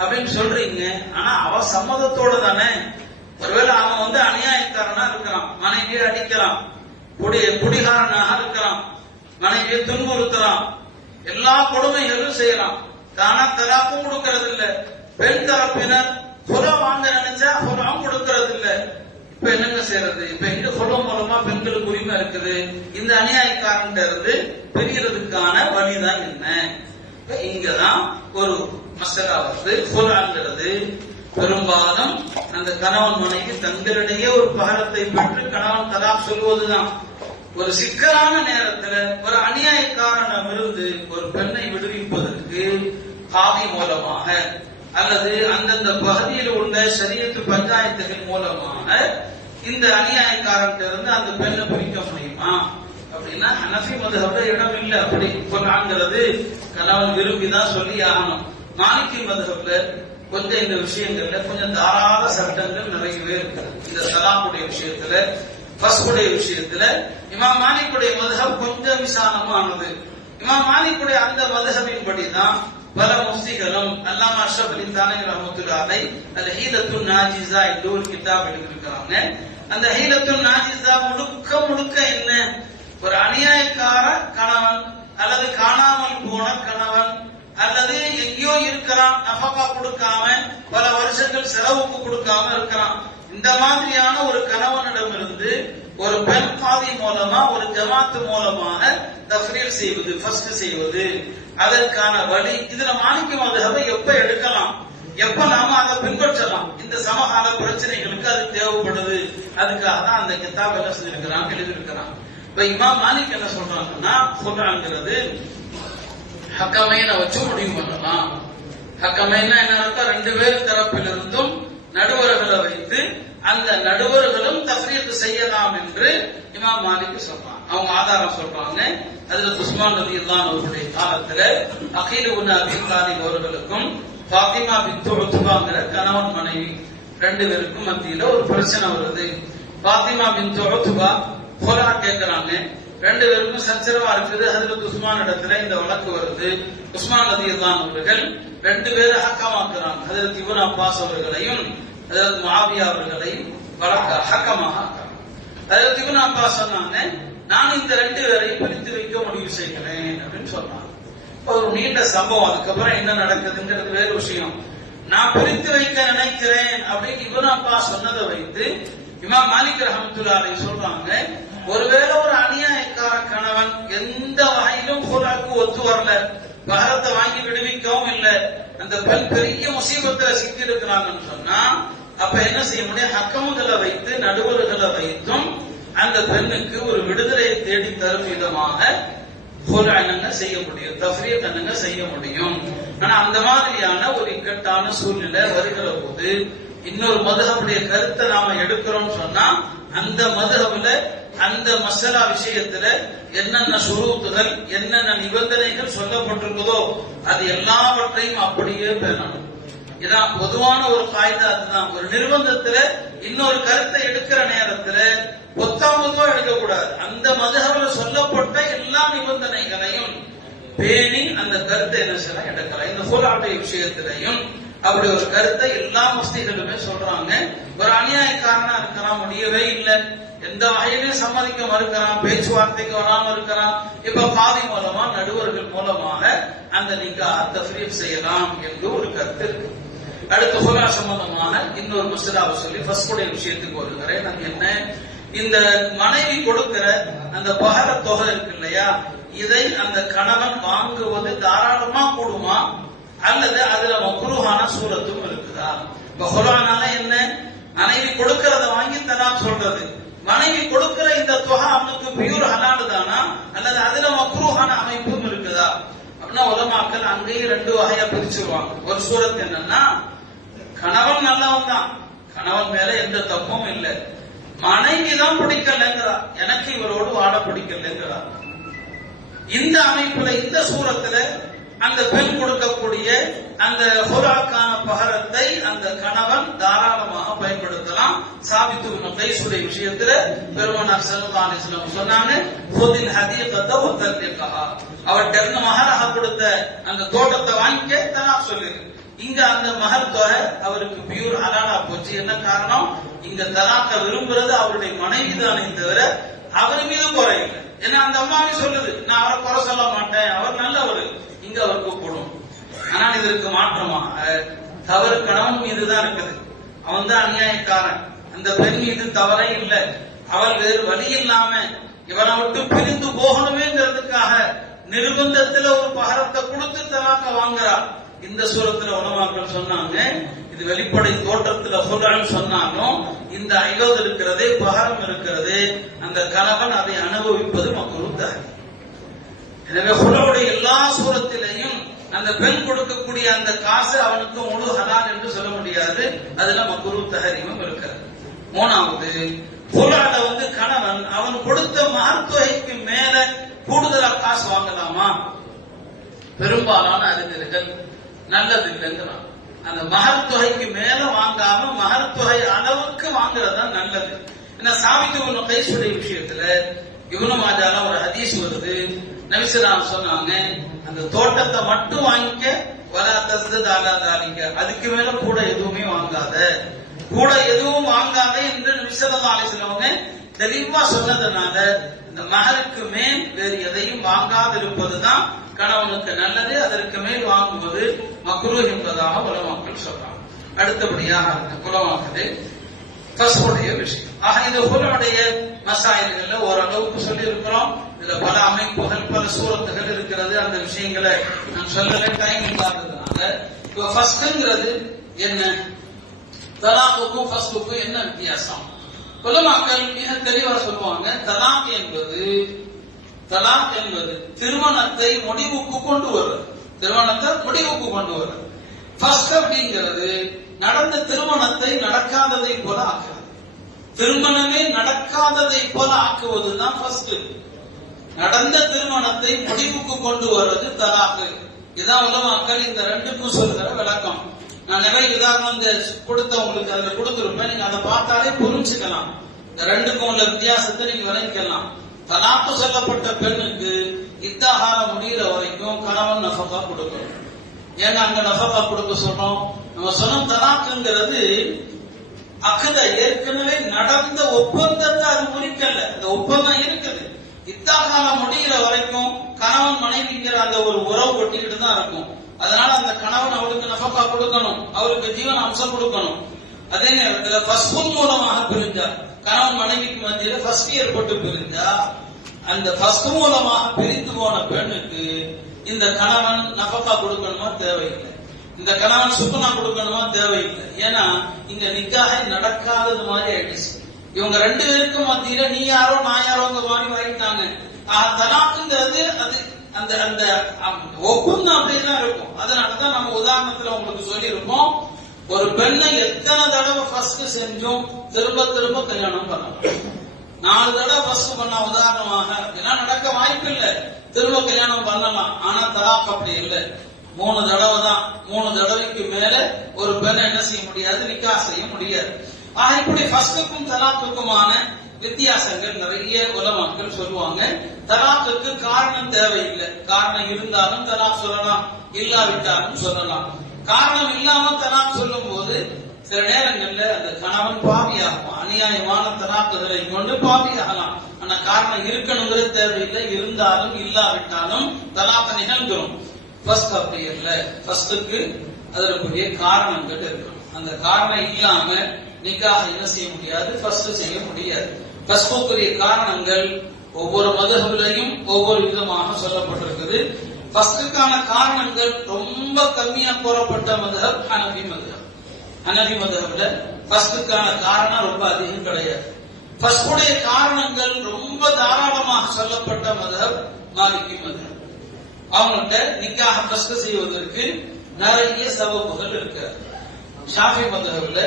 அப்படின்னு சொல்றீங்க. ஆனா அவ சம்மதத்தோட தானே. ஒருவேளை அவன் அநியாயக்காரனா இருக்கிறான், மனைவியை அடிக்கிறான், குடிகாரனாக இருக்கிறான், மனைவியை துன்புறுத்துறான், எல்லா கொடுமைகளும் செய்யறான், தானா தலாக்கும் கொடுக்கறது இல்ல. பெண் தரப்பினர் ஹுலா வாங்க நினைச்சா ஹுலாவும் கொடுக்கறது இல்ல. இப்ப என்னங்க செய்யறது? இப்ப எங்க ஹுலா மூலமா பெண்களுக்கு உரிமை இருக்குது? இந்த அநியாயக்காரன் இருந்து பிரியறதுக்கான வழிதான் என்ன? இங்கதான் ஒரு மசலா ஹுலாங்கிறது பெரும்பாலும் அந்த கணவன் மனைவி தங்களிடையே ஒரு பகரத்தை பெற்று கணவன் தலாக் சொல்வதுதான். ஒரு சிக்கலான நேரத்தில் ஒரு அநியாயக்காரனிடம் இருந்து ஒரு பெண்ணை விடுவிப்பதற்கு காதி மூலமாக அல்லது அந்தந்த பகுதியில் உள்ள ஷரியத்து பஞ்சாயத்துகள் மூலமாக இந்த அநியாயக்காரன் இருந்து அந்த பெண்ணை பிரிக்க முடியுமா அப்படின்னா ஹனஃபி மதுஹப்ல இடம் இல்லை. அப்படி சொல்றாங்கிறது கணவன் விரும்பிதான் சொல்லி ஆகணும். மாலிகி மதுஹப்ல கொஞ்சம் இந்த விஷயங்கள்ல கொஞ்சம் தாராள சட்டங்கள் நிறையவே இருக்குது. இந்த தலாக்குடைய விஷயத்துல, ஃபஸ்குடைய விஷயத்துல இமாம் மாலிக்குடைய மதுஹப் கொஞ்சம் விசாலமானது. இமாம் மாலிக்குடைய அந்த மதுஹபின் படிதான் பல முஃப்திகளும் அல்லாமா அஷ்ரஃப் அலி தானவி ரஹ்மத்துல்லாஹி அலைஹி அந்த ஹீலத்துன் நாஜிஸா என்ற ஒரு கிதாப் எழுதியிருக்கிறாங்க. அந்த ஹீலத்துன் நாஜிஸா முழுக்க என்ன, ஒரு அநியாயக்கார கணவன் அல்லது காணாமல் போன கணவன் அல்லது எங்கேயோ இருக்கிறான், நஃபகா கொடுக்காம பல வருஷங்கள் செலவுக்கு கொடுக்காம இருக்கிறான், இந்த மாதிரியான ஒரு கணவனிடமிருந்து ஒரு பெண் காதி மூலமா ஒரு ஜமாத்து மூலமாக தஃப்ரீல் செய்வது, ஃபஸ்ட் செய்வது, அதற்கான வழி இதுல மாலிகி மதுஹபை எப்ப எடுக்கலாம், எப்ப நாம அதை பின்பற்றலாம், இந்த சமகால பிரச்சனைகளுக்கு அது தேவைப்படுது. அதுக்காக தான் அந்த கிதாப் என்ன செஞ்சிருக்கிறான், எழுதியிருக்கிறான். இப்ப இமாம் மாலிக் என்ன சொல்றாங்கன்னா, சொல்றாங்கிறது ஹக்கமைன வச்சு முடிவு பண்ணலாம். ஹக்கமைனா என்ன அர்த்தம்? ரெண்டு பேர் தரப்பிலிருந்தும் நடுவர்களை வைத்து அந்த நடுவர்களும் தஃப்ரீக் செய்யலாம் என்று இமாம் மாலிக் சொல்றாங்க. அவங்க ஆதாரம் சொல்றாங்க. அதுல உஸ்மான் ரலியல்லாஹு அவர்களுடைய காலத்துல அகீல் இப்னு அபீ தாலிப் அவர்களுக்கும் ஃபாத்திமா பின்த் உத்பாங்கிற கணவன் மனைவி ரெண்டு பேருக்கும் மத்தியில ஒரு பிரச்சனை வருது. ஃபாத்திமா பின்த் உத்பா ஹுலா கேட்கிறாங்க. ரெண்டு பேருக்கும் சச்சரவா இருக்குது. ஹஜ்ரத் உஸ்மான் இடத்துல இந்த வழக்கு வருது. உஸ்மான் ரலியல்லாஹு அவர்கள் ரெண்டு பேரை ஹக்கமாக்குறாங்க. ஹஜ்ரத் இப்னு அப்பாஸ் அவர்களையும் ஹஜ்ரத் முஆவியா அவர்களையும் வழக்க ஹக்கமாக ஆக்குறாங்க. ஹஜ்ரத் இப்னு அப்பாஸ் சொன்னாங்க, நான் இந்த ரெண்டு பேரையும் பிரித்து வைக்க முடிவு செய்கிறேன் அப்படின்னு சொன்னாங்க. ஒரு நீண்ட சம்பவம். அதுக்கப்புறம் என்ன நடக்குதுங்கிறது வேறு விஷயம். நான் பிரித்து வைக்க நினைக்கிறேன் அப்படின்னு இப்னு அப்பாஸ் சொன்னதை வைத்து இமாம் மாலிக் ரஹ்மத்துல்லாஹி அலைஹி சொல்றாங்க, ஒருவேளை ஒரு அநியாயக்கார கணவன் எந்த வகையிலும் ஹுலாக்கு ஒத்து வரல, பகரத்தை வாங்கி விடுவிக்கவும் இல்லை, அந்த பெண் பெரிய முசீபத்துல சிக்கி இருக்கிறாங்கன்னு சொன்னா அப்ப என்ன செய்ய முடியும்? ஹக்கமுகளை வைத்து நடுவர்களை வைத்தும் அந்த பெண்ணுக்கு ஒரு விடுதலையை தேடி தரும் விதமாக ஹுலா என்னங்க செய்ய முடியும், தஃப்ரீக் என்னங்க செய்ய முடியும். ஆனா அந்த மாதிரியான ஒரு இக்கட்டான சூழ்நிலை வருகிற போது இன்னொரு மதுஹபுடைய கருத்தை நாம எடுக்கிறோம் சொன்னா அந்த மதுஹபுல அந்த மசலா விஷயத்துல என்னென்ன சுரூத்துகள் என்னென்ன நிபந்தனைகள் சொல்லப்பட்டிருக்குதோ அது எல்லாவற்றையும் அப்படியே பேணணும். இதான் பொதுவான ஒரு காய்தா. அதுதான் ஒரு நிர்பந்தத்துல இன்னொரு கருத்தை எடுக்கிற நேரத்துல பொத்தாமதுவா எடுக்கக்கூடாது. அந்த மதுஹபுல சொல்லப்பட்ட எல்லா நிபந்தனைகளையும் பேணி அந்த கருத்தை என்ன செய்யலாம், எடுக்கலாம். இந்த ஹுலாவுடைய விஷயத்திலையும் அப்படி ஒரு கருத்தை எல்லா முஃப்திகளுமே சொல்றாங்க. ஒரு அநியாயக்காரனா இருக்கிறான், முடியவே இல்லை, எந்த வகையிலும் சம்மதிக்க மறுக்கிறான், பேச்சுவார்த்தைக்கு வராம இருக்கிறான், இப்ப காதி மூலமா நடுவர்கள் மூலமாக அந்த நிக்கா தஃப்ரீக் செய்யலாம் என்று ஒரு கருத்து இருக்கு. அடுத்து ஹுலா சம்பந்தமான இன்னொரு மசலாவை சொல்லி ஃபஸ்டுடைய விஷயத்துக்கு வருகிறேன். அது என்ன, இந்த மனைவி கொடுக்கிற அந்த பகர தொகை இருக்கு இல்லையா, இதை அந்த கணவன் வாங்குவது தாராளமா கூடுமா அல்லது அதுல மக்ரூஹான சூரத்தும் இருக்குதா? இப்ப ஹுலானால என்ன, மனைவி கொடுக்கறத வாங்கி தலாக் சொல்றது, மனைவி கொடுக்கிற இந்த தொகை அவனுக்கு பியூர் ஹலால் தானா அல்லது அதுல மக்ரூஹான அமைப்பும் இருக்குதா அப்படின்னா உலமாக்கள் அங்கேயும் ரெண்டு வகையா பிரிச்சுருவாங்க. ஒரு சூரத் என்னன்னா, கணவன் நல்லவன் தான், கணவன் மேல எந்த தப்பும் இல்லை, மனைவி தான் பிடிக்கலங்கிறா, எனக்கு இவரோடு வாழ பிடிக்கலங்கிறா. இந்த அமைப்புல இந்த சூரத்துல அந்த பெண் கொடுக்கக்கூடிய அந்த ஹுராக்கான பகரத்தை அந்த கணவன் தாராளமாக பயன்படுத்தலாம். சாபித்து இப்னு கைஸுடைய விஷயத்துல பெருமானார் ஸல்லல்லாஹு அலைஹி வஸல்லம் சொன்னாங்க, "ஹுதில் ஹதீகத வ தல்லிகஹா." அவர்ட்ட மஹராக கொடுத்த அந்த தோட்டத்தை வாங்கிக்க தலாக் சொல்லு. இங்க அந்த மஹர் தொகை அவருக்கு பியூர் ஹலாலா போச்சு. என்ன காரணம்? இங்க தலாக்க விரும்புறது அவருடைய மனைவி தானே தவிர அவர் மீது குறை இல்லை. ஏன்னா அந்த அம்மாவே சொல்லுது, நான் அவரை குறை சொல்ல மாட்டேன், அவர் நல்லவர், இங்க அவருக்கு கூடும். ஆனால் இதற்கு மாற்றமாக தவறு கணவன் மீதுதான் இருக்குது. அவன் தான் அநியாயக்காரன். அந்த பெண் மீது தவறே இல்லை. அவள் வேறு வழி இல்லாம இவனை விட்டு பிரிந்து போகணுமேங்கிறதுக்காக நிர்பந்தத்துல ஒரு பகரத்தை கொடுத்து தலாக்க வாங்குறார். இந்த சூரத்துல உலமாக்கள் சொன்னாங்க, இது வெளிப்படை தோற்றத்துல ஹுரான்னு சொன்னாலும் இந்த ஐவது இருக்கிறதே, பகரம் இருக்கிறது, அந்த கணவன் அதை அனுபவிப்பது மக்ரூஹ் தஹரீம். எனவே ஹுராவுடைய எல்லா சூரத்திலையும் அந்த பெண் கொடுக்கக்கூடிய அந்த காசு அவனுக்கு முழு ஹலால் என்று சொல்ல முடியாது. அதுல மக்ரூஹ் தஹரீமும் இருக்கிறது. மூணாவது, ஹுரால கணவன் அவன் கொடுத்த மஹர் தொகைக்கு மேல கூடுதலா காசு வாங்கலாமா? பெரும்பாலான அறிஞர்கள் நல்லது இல்லைங்கிறான். அந்த மஹர் தொகைக்கு மேல வாங்காம மஹர் தொகை அளவுக்கு வாங்குறது தான் நல்லது. ஏன்னா சாபித்து இப்னு கைஸுடைய விஷயத்துல இப்னு மாஜால ஒரு ஹதீஸ் வருது. நபி ஸல்லல்லாஹு அலைஹி சொன்னாங்க, அந்த தோட்டத்தை மட்டும் வாங்கிக்க, வலா தஸ்தத் அலா தாலிக, அதுக்கு மேல கூட எதுவுமே வாங்காத, கூட எதுவும் வாங்காத என்று நபி ஸல்லல்லாஹு அலைஹி வஸல்லம் தெளிவா சொன்னதுனால இந்த மஹருக்கு மேல் வேறு எதையும் வாங்காதிருப்பதுதான் கணவனுக்கு நல்லது. அதற்கு மேல் வாங்குவது மக்ரூஹ் என்பதாக உலமாக்கள் சொல்றாங்க. அடுத்தபடியாக குலமாக்குது ஃபஸ்ஹுடைய விஷயம். ஆக இந்த ஹுலுடைய மசாயில்கள்ல ஓரளவுக்கு சொல்லி இருக்கிறோம். இதுல பல அமைப்புகள், பல சூரத்துகள் இருக்கிறது. அந்த விஷயங்களை நான் சொல்லல, டைம் இல்லாததுனால. இப்போ ஃபஸ்ட்ங்கிறது என்ன, தலாக்குக்கும் ஃபஸ்டுக்கும் என்ன வித்தியாசம்? உலமாக்கள் மிக தெளிவாக சொல்லுவாங்க, தலாக் என்பது திருமணத்தை முடிவுக்கு கொண்டு வருவது. திருமணத்தை முடிவுக்கு கொண்டு வருவது. ஃபர்ஸ்ட் அப்படிங்கிறது நடந்த திருமணத்தை நடக்காததை போல ஆக்குறது. திருமணமே நடக்காததை போல ஆக்குவதுதான் ஃபர்ஸ்ட். நடந்த திருமணத்தை முடிவுக்கு கொண்டு வருவது தலாக்கு. இதான் உலமாக்கள் இந்த ரெண்டுக்கும் சொல்கிற விளக்கம். நான் நிறைய உதாரணம் கொடுத்தவங்களுக்கு அதுல கொடுத்திருப்பேன். நீங்க அதை பார்த்தாலே புரிஞ்சுக்கலாம். இந்த ரெண்டுக்கும் உள்ள வித்தியாசத்தை நீங்க விளக்கலாம். தலாக்கு சொல்லப்பட்ட பெண்ணுக்கு இத்தாகார முடிகிற வரைக்கும் கணவன் நஃபகா கொடுக்கணும். ஏன்னா அங்க நஃபகா கொடுக்க சொல்றோம். நம்ம சொன்ன தலாக்குங்கிறது அக்கத ஏற்கனவே நடந்த ஒப்பந்தத்தை அது முடிக்கல. அந்த ஒப்பந்தம் இருக்குது. இத்தாகால முடிகிற வரைக்கும் கணவன் மனைவிங்கிற அந்த ஒரு உறவு கொட்டிக்கிட்டு தான் இருக்கும். அதனால அந்த கணவன் அவளுக்கு நஃபகா கொடுக்கணும், அவருக்கு ஜீவன அம்சம் கொடுக்கணும். அதே நேரத்துல ஃபஸ்ட் மூலமாக பிரிஞ்சா, கணவன் மனைவிக்கு மத்தியில ஃபர்ஸ்ட் ஏற்பட்டு பிரிஞ்சா, அந்த ஃபர்ஸ்ட் மூலமாக பிரிந்து போன பெண்ணுக்கு இந்த கணவன் நஃபகா கொடுக்கணுமா தேவையில்லை, இந்த கணவன் சுக்குனா கொடுக்கணுமா தேவையில்லை. ஏன்னா இங்க நிக்காஹே நடக்காதது மாதிரி ஆயிடுச்சு. இவங்க ரெண்டு பேருக்கும் மத்தியில நீ யாரோ நான் யாரோங்க மாதிரி வாங்கிட்டாங்க. தலாக்குங்கிறது அது அந்த அந்த ஒப்பந்தம் அப்படிதான் இருக்கும். அதனாலதான் நம்ம உதாரணத்துல உங்களுக்கு சொல்லி இருக்கோம், ஒரு பெண்ணை எத்தனை தடவை ஃபர்ஸ்ட் செஞ்சோம் திரும்ப திரும்ப கல்யாணம் பண்ணலாம். 4 தடவை ஃபர்ஸ்ட் பண்ணா உதாரணமாக அப்படின்னா நடக்க வாய்ப்பு இல்லை, திரும்ப கல்யாணம் பண்ணலாம். ஆனா தலாக் அப்படி இல்லை, 3 தடவை தான். 3 தடவைக்கு மேல ஒரு பெண்ணை என்ன செய்ய முடியாது, நிக்காஹ் செய்ய முடியாது. இப்படி ஃபர்ஸ்டுக்கும் தலாக்குக்குமான வித்தியாசங்கள் நிறைய உலமாக்கள் சொல்லுவாங்க. தலாக்குக்கு காரணம் தேவையில்லை, காரணம் இருந்தாலும் தலாக் சொல்லலாம், இல்லாவிட்டாலும் சொல்லலாம். காரணம் இல்லாம தலாக் சொல்லும் போது சில நேரங்கள்ல அந்த கணவன் பாவியாகும். அநியாயமான தலாக்குகளை கொண்டு பாவியாகலாம். ஆனா காரணம் இருக்கணுங்கிறது தேவையில்லை, இருந்தாலும் இல்லாவிட்டாலும் தலாக்க நிகழ்ந்துரும். ஃபர்ஸ்ட் அப்படி இல்லை, ஃபர்ஸ்டுக்கு அதற்குரிய காரணங்கள் இருக்கணும். அந்த காரணம் இல்லாம நிக்காஹ் என்ன செய்ய முடியாது, ஃபர்ஸ்ட் செய்ய முடியாது. ஃபர்ஸ்டுக்குரிய காரணங்கள் ஒவ்வொரு மதுஹபிலையும் ஒவ்வொரு விதமாக சொல்லப்பட்டிருக்குது. ஃபர்ஸ்டுக்கான காரணங்கள் ரொம்ப கம்மியா கூறப்பட்ட மதுஹப் ஹனஃபி மதுஹப். ஹனஃபி மதுஹப்ல ஃபர்ஸ்டுக்கான காரணம் ரொம்ப அதிகம் கிடையாது. ஃபர்ஸ்டுடைய காரணங்கள் ரொம்ப தாராளமாக சொல்லப்பட்ட மதுஹப் மாலிகி மதுஹப். அவங்கள்ட்ட நிக்காஹ் ஃபர்ஸ்ட் செய்வதற்கு நிறைய சபபுகள் இருக்கு. ஷாஃபி மதுஹப்ல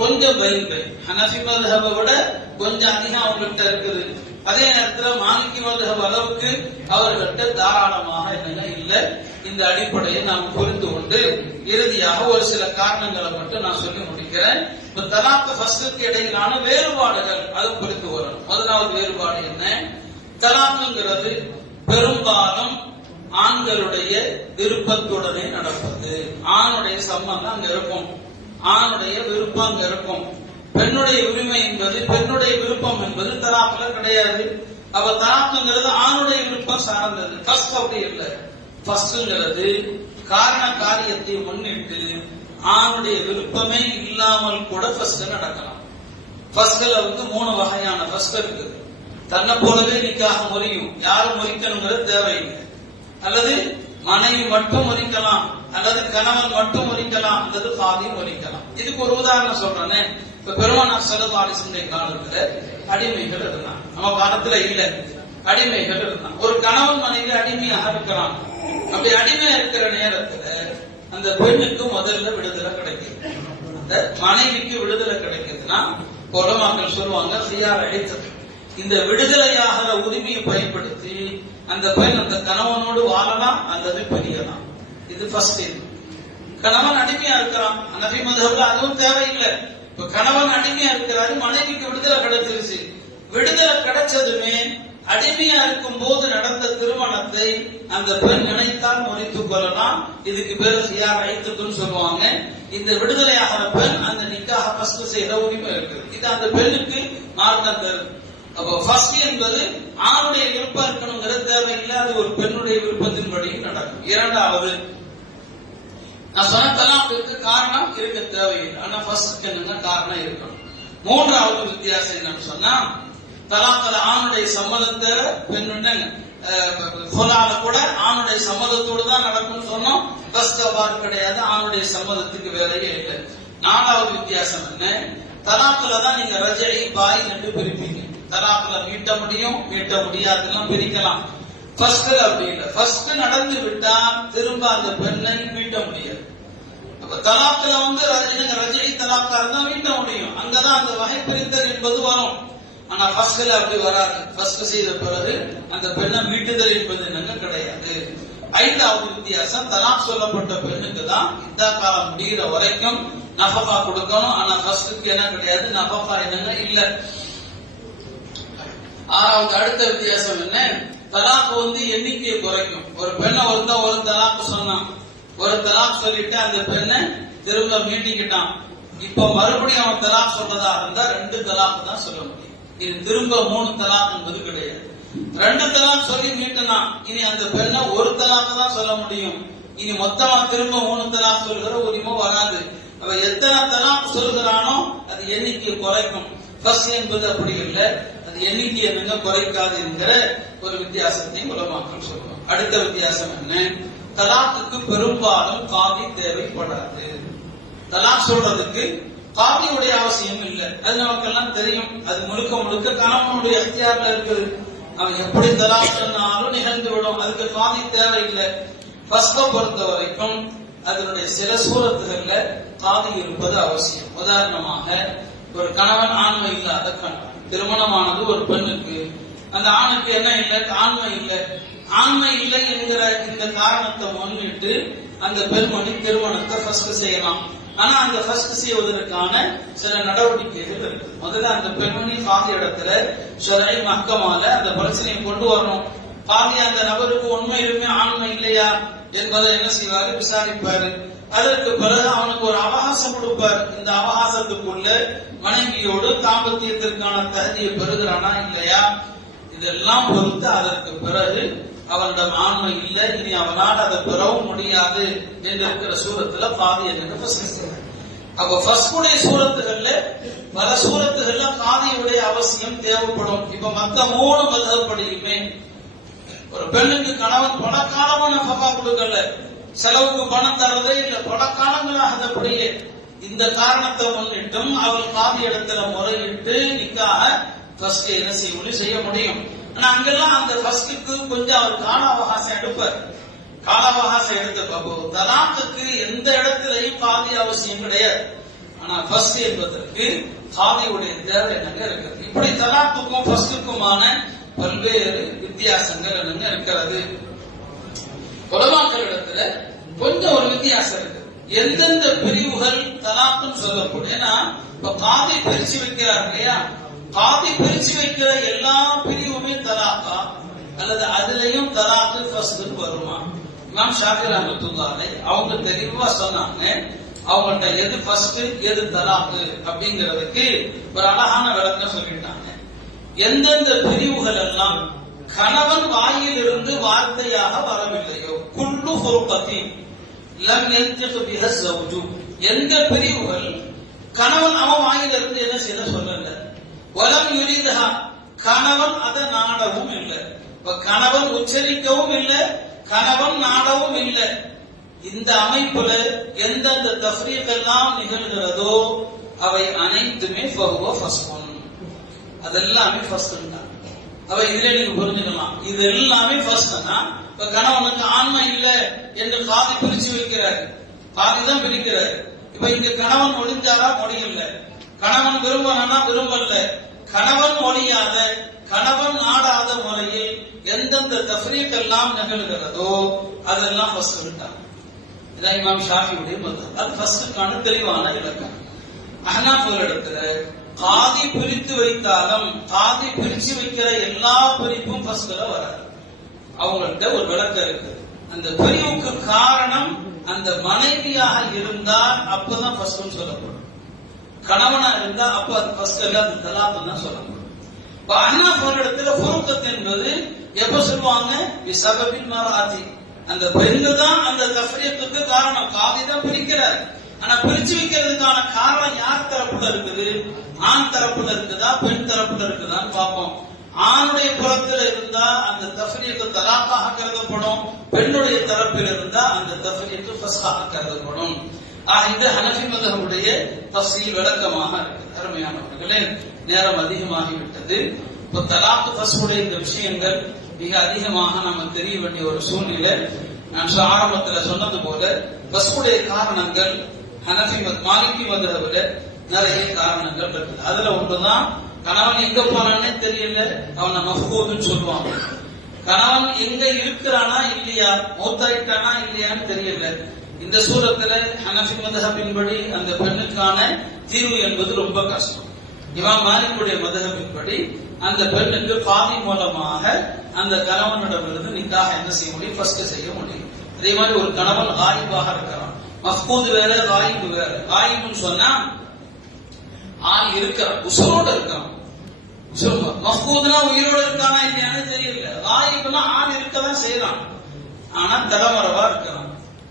கொஞ்சம் பைன், ஹனஃபி மதுஹபை விட கொஞ்சம் அதிகம் அவங்கள்ட்ட இருக்குது. அதே நேரத்தில் மாலிகி மதுஹப் அளவுக்கு அவர்கள்ட்ட தாராளமாக என்னங்க இல்ல. இந்த அடிப்படையை நாம் புரிந்து கொண்டு இறுதியாக ஒரு சில காரணங்களை மட்டும் நான் சொல்லி முடிக்கிறேன். இப்ப தலாக் ஃபஸ்டுக்கு இடையிலான வேறுபாடுகள் அதுவும் புரிந்து வரணும். முதலாவது வேறுபாடு என்ன? தலாக்குங்கிறது பெரும்பாலும் ஆண்களுடைய விருப்பத்துடனே நடப்பது. ஆணுடைய சம்மதம் அங்க இருக்கும், ஆணுடைய விருப்பம் அங்க இருக்கும். பெண்ணுடைய உரிமை என்பது, பெண்ணுடைய விருப்பம் என்பது தலாக்குல கிடையாது. அப்ப தலாக்குங்கிறது ஆணுடைய விருப்பம் சார்ந்தது. ஃபர்ஸ்ட் அப்படி இல்லை. ஃபர்ஸ்ட்ங்கிறது காரண காரியத்தை முன்னிட்டு ஆணுடைய விருப்பமே இல்லாமல் கூட ஃபர்ஸ்ட் நடக்கலாம். ஃபர்ஸ்ட்ல வந்து 3 வகையான ஃபர்ஸ்ட் இருக்குது. தன்னை போலவே நிக்காக முறியும், யாரும் முறிக்கணுங்கிறது தேவையில்லை. அல்லது மனைவி மட்டும் முறிக்கலாம், அல்லது கணவன் மட்டும் முறிக்கலாம், அல்லது பாதி முறிக்கலாம். இதுக்கு ஒரு உதாரணம் சொல்றேன். இப்ப பெருமானார் ஸல்லல்லாஹு அலைஹி வஸல்லம் காலத்துல அடிமைகள் இருந்தாங்க. நம்ம காலத்துல இல்ல, அடிமைகள் இருந்தாங்க. ஒரு கணவன் மனைவி அடிமையாக இருக்கிறான். அப்படி அடிமையா இருக்கிற நேரத்துல அந்த பெண்ணுக்கு முதல்ல விடுதலை கிடைக்குது. அந்த மனைவிக்கு விடுதலை கிடைக்குதுன்னா உலமாக்கள் சொல்லுவாங்க ஃபியார் அடித்தது. இந்த விடுதலையாகிற உரிமையை பயன்படுத்தி அந்த பெண் அந்த கணவனோடு வாழலாம் அல்லது பிரியலாம். இது ஃபர்ஸ்ட். கணவன் அடிமையா இருக்கிறான், ஹனஃபி மதுஹப்ல அதுவும் தேவையில்லை. இப்ப கணவன் அடிமையா இருக்கிறாரு, மனைவிக்கு விடுதலை கிடைச்சிருச்சு. விடுதலை கிடைச்சதுமே அடிமையா இருக்கும் போது நடந்த திருமணத்தை அந்த பெண் நினைத்தால் முறித்துக் கொள்ளலாம். இதுக்கு பேரு ஃபியார் ஐத்துன்னு சொல்லுவாங்க. இந்த விடுதலையாகிற பெண் அந்த நிக்காஹ ஃபஸ்ட் செய்யற உரிமை இருக்கு. இது அந்த பெண்ணுக்கு மார்க்கம் தருது. அப்போ ஃபர்ஸ்ட் என்பது ஆணுடைய விருப்பம் இருக்கணுங்கிறது தேவையில்லை, அது ஒரு பெண்ணுடைய விருப்பத்தின்படியும் நடக்கும். இரண்டாவது, நான் சொன்ன தலாக்குக்கு காரணம் இருக்க தேவையில்லை, ஆனா ஃபர்ஸ்ட் என்னன்னா காரணம் இருக்கணும். மூன்றாவது வித்தியாசம் என்னன்னு சொன்னா, தலாக்கல ஆணுடைய சம்மதத்தை பெண்ணுன்னு கொலால கூட ஆணுடைய சம்மதத்தோடு தான் நடக்கும்னு சொன்னோம். ஃபர்ஸ்ட் அவ்வாறு கிடையாது, ஆணுடைய சம்மதத்துக்கு வேலையே இல்லை. நாலாவது வித்தியாசம் என்ன? தலாக்குல தான் நீங்க ரஜை பாய் என்று பிரிப்பீங்க. தலாக்குல மீட்ட முடியும், மீட்ட முடியாதெல்லாம் பிரிக்கலாம். ஃபர்ஸ்ட் அப்படி இல்லை. ஃபர்ஸ்ட் நடந்து விட்டா திரும்ப அந்த பெண்ணை மீட்ட முடியாது. அப்ப தலாக்குல வந்து ரஜை தலாக்கா இருந்தா மீட்ட முடியும், அங்கதான் அந்த வகை பிரித்தல் என்பது வரும். ஆனா ஃபர்ஸ்ட்ல அப்படி வராது. ஃபர்ஸ்ட் செய்த பிறகு அந்த பெண்ணை மீட்டுதல் என்பது என்னங்க கிடையாது. ஐந்தாவது வித்தியாசம், தலாக் சொல்லப்பட்ட பெண்ணுக்கு தான் இந்த காலம் முடிகிற வரைக்கும் நஃபகா கொடுக்கணும். ஆனா ஃபர்ஸ்டுக்கு என்ன கிடையாது, நஃபகா என்னங்க இல்ல. ஆறாவது அடுத்த வித்தியாசம் என்ன? தலாக் வந்து எண்ணிக்கையை குறைக்கும். ஒரு பெண்ணை ஒரு தலாக்கு சொன்னான், ஒரு தலாக் சொல்லிட்டு அந்த பெண்ணை திரும்ப மீட்டிக்கிட்டான். இப்ப மறுபடியும் அவன் தலாக் சொல்றதா இருந்தா 2 தலாக்கு தான் சொல்ல முடியும். இது திரும்ப 3 தலாக் என்பது கிடையாது. 2 தலாக் சொல்லி மீட்டனா இனி அந்த பெண்ணை 1 தலாக்கு தான் சொல்ல முடியும். இனி மொத்தமா திரும்ப 3 தலாக் சொல்கிற உரிமை வராது. அவ எத்தனை தலாக் சொல்கிறானோ அது எண்ணிக்கை குறைக்கும். ஃபர்ஸ்ட் என்பது அப்படி இல்லை, அது எண்ணிக்கை என்னங்க குறைக்காது என்கிற ஒரு வித்தியாசத்தையும் உலமாக்கள் சொல்லுவோம். அடுத்த வித்தியாசம் என்ன? தலாக்குக்கு பெரும்பாலும் காதி தேவைப்படாது. தலாக் சொல்றதுக்கு காதியுடைய அவசியம் இல்லை, அது நமக்கெல்லாம் தெரியும். அது முழுக்க முழுக்க கணவனுடைய அத்தியாரில் இருக்குது. அவன் எப்படி தலாக் சொன்னாலும் நிகழ்ந்து விடும், அதுக்கு காதி தேவையில்லை. ஃபர்ஸ்ட பொறுத்த வரைக்கும் அதனுடைய சில சூரத்துகள்ல காதி இருப்பது அவசியம். உதாரணமாக, ஒரு கணவன் ஆண்மை இல்லாத கணவன், திருமணமானது ஒரு பெண்ணுக்கு, அந்த ஆணுக்கு என்ன இல்லை, ஆண்மை இல்லை. ஆண்மை இல்லை என்கிற இந்த காரணத்தை முன்னிட்டு அந்த பெண்மணி திருமணத்தை ஃபர்ஸ்ட் செய்யலாம். ஆனா அந்த ஃபர்ஸ்ட் செய்வதற்கான சில நடவடிக்கைகள் இருக்கு. முதல்ல அந்த பெண்மணி காதி இடத்துல ஷரஈ மஹ்கமால அந்த பிரச்சனையை கொண்டு வரணும். காதி அந்த நபருக்கு உண்மையிலுமே ஆண்மை இல்லையா என்பதை என்ன செய்வாரு, விசாரிப்பாரு. அதற்கு பிறகு அவனுக்கு ஒரு அவகாசம் கொடுப்பார். இந்த அவகாசத்துக்குள்ள மனைவியோடு தாம்பத்தியத்திற்கான தகுதியை பெறுகிறானா இல்லையா, இதெல்லாம் பொறுத்து அதற்கு பிறகு அவனிடம் ஆண்மை இல்லை, இனி அவனால் அதை பெறவும் முடியாது என்று இருக்கிற சூரத்துல காதி என்னன்னு அப்ப ஃபர்ஸ்டுடைய சூரத்துகள்ல பல சூரத்துகள்ல காதியுடைய அவசியம் தேவைப்படும். இப்ப மத்த 3 மதுஹப்படியுமே ஒரு பெண்ணுக்கு கணவன் பல காலமா நஃபகா கொடுக்கல, செலவுக்கு பணம் தரதே இல்லை, பல காலங்களாக அப்படியே. இந்த காரணத்தை முன்னிட்டும் அவள் காதி இடத்துல முறையிட்டு நிக்காக ஃபர்ஸ்ட் என்ன செய்ய முடியும். ஆனா அங்கெல்லாம் அந்த ஃபர்ஸ்டுக்கு கொஞ்சம் அவர் கால அவகாசம் எடுப்பார். கால அவகாசம் எடுத்து தலாக்குக்கு எந்த இடத்திலையும் காதி அவசியம் கிடையாது. ஆனா ஃபர்ஸ்ட் என்பதற்கு காதியுடைய தேவை என்னங்க இருக்குது. இப்படி தலாக்குக்கும் ஃபஸ்க்குமான பல்வேறு வித்தியாசங்கள் என்னங்க இருக்கிறது. உலமாக்களிடத்துல கொஞ்சம் ஒரு வித்தியாசம் இருக்கு. எந்தெந்த பிரிவுகள் தலாக்குன்னு சொல்லப்படும். ஏன்னா இப்ப காதி பிரிச்சு வைக்கிறார் இல்லையா, காதி பிரிச்சு வைக்கிற எல்லா பிரிவுமே தலாக்கா அல்லது அதுலயும் தலாக்கு ஃபஸ்க்குன்னு வருமா? இமாம் ஷாஃபி ரஹ்மத்துல்லாஹி அலைஹி அவங்க தெளிவா சொன்னாங்க. அவங்கள்ட்ட எது ஃபர்ஸ்ட் எது தலாக்கு அப்படிங்கிறதுக்கு ஒரு அழகான விளக்கம் சொல்லிட்டாங்க. எந்தெந்த பிரிவுகள் எல்லாம் கணவன் வாயில் இருந்து வார்த்தையாக வரவில்லையோ, குல்லு ஃபுர்கத்தின் லம் யன்திகு பிஹா ஸௌஜு, எந்த பிரிவுகள் கணவன் அவன் வாயிலிருந்து என்ன செய்த சொல்லல, வலம் யுரிதஹா கணவன் அதை நாடவும் இல்லை, இப்ப கணவன் உச்சரிக்கவும் இல்லை, கணவன் நாடவும் இல்லை, இந்த அமைப்புல எந்தெந்த தஃப்ரீக் எல்லாம் நிகழ்கிறதோ அவை அனைத்துமே ஃபஹுவ ஃபஸ்குன், அதெல்லாமே ஃபஸ்குன் தான். அவ இதுல நீங்க புரிஞ்சுக்கலாம், இது எல்லாமே ஃபஸ்ட்னா இப்ப கணவனுக்கு ஆன்மை இல்லை என்று காதி பிரிச்சு வைக்கிறாரு, காதி தான் பிரிக்கிறாரு. இப்ப இங்க கணவன் ஒழிஞ்சாரா ஒழியல, கணவன் விரும்பனா விரும்பல, கணவன் ஒழியாத கணவன் நாடாத முறையில் எந்தெந்த தஃப்ரீக் எல்லாம் நிகழ்கிறதோ அதெல்லாம் ஃபஸ்ட் தான். இதான் இமாம் ஷாஃபியுடைய மதம். அது ஃபஸ்டுக்கான தெளிவான இலக்கம். அஹ்னாஃபுல் இடத்துல காதி பிரித்து வைத்தாலும் காதி பிரிச்சு வைக்கிற எல்லா பிரிப்பும் ஃபஸ்ட்ல வராது. அவங்கள்ட்ட ஒரு விளக்கம் இருக்கு. அந்த பிரிவுக்கு காரணம் அந்த மனைவியாக இருந்தால் அப்பதான் ஃபஸ்ட்னு சொல்லப்படும், கணவனா இருந்தா அப்ப அது ஃபஸ்ட் இல்ல, அது தலாக் தான் சொல்லப்படும். இப்ப அஹ்னாஃபுல் இடத்துல ஃபுர்கத் என்பது எப்ப சொல்லுவாங்க, பிஸபபில் மராதி, அந்த பெண்கள் தான் அந்த தஃப்ரீக்குக்கு காரணம், காதி தான் பிரிக்கிறார். ஆனா பிரிச்சு வைக்கிறதுக்கான காரணம் யார் தரப்புல இருக்குது, ஆண் தரப்புல இருக்குதா பெண் தரப்புல இருக்குதான்னு பார்ப்போம். ஆணுடைய புறத்துல இருந்தா அந்த தஃப்ரீக்கு தலாக்காக கருதப்படும், பெண்ணுடைய தரப்பில் இருந்தா அந்த தஃப்ரீக்கு ஃபஸ்காக கருதப்படும். இது ஹனஃபி மذஹபுடைய தஃசீல் விளக்கமாக இருக்கு. அருமையானவர்களே, நேரம் அதிகமாகிவிட்டது. இப்போ தலாக் ஃபஸ்குடைய இந்த விஷயங்கள் மிக அதிகமாக நம்ம தெரிய வேண்டிய ஒரு சூழ்நிலை. நான் ஆரம்பத்தில் சொன்னது போல ஃபஸ்குடைய காரணங்கள் ஹனஃபி மாலிகி மذஹபுல நிறைய காரணங்கள் இருக்கு. அதுல ஒன்றுதான் கணவன் எங்க போனானே தெரியல, அவனை மஃபூதுன்னு சொல்லுவாங்க. கணவன் எங்க இருக்கிறானா இல்லையா, மௌத்தாயிட்டானா இல்லையான்னு தெரியல. இந்த சூரத்துல ஹனஃபி மذஹபின்படி அந்த பெண்ணுக்கான தீர்வு என்பது ரொம்ப கஷ்டம். இமாம் மாலிக்குடைய மذஹபின்படி அந்த பெண்ணுக்கு காதி மூலமாக அந்த கணவனிடமிருந்து நிக்காஹ் என்ன செய்ய முடியும், ஃபர்ஸ்ட் செய்ய முடியும். அதே மாதிரி ஒரு கணவன் காயிபாக இருக்கிறான், மஃபூத் வேற காயிபு வேற. காயிபுன்னு சொன்னா ஆள் இருக்கிறான், உசுரோட இருக்கான். மஃபூத்னா உயிரோட இருக்கானா இல்லையானு தெரியல. காயிபுனா ஆள் இருக்கதான் செய்யறான், ஆனா தலைமறைவா இருக்கிறான்.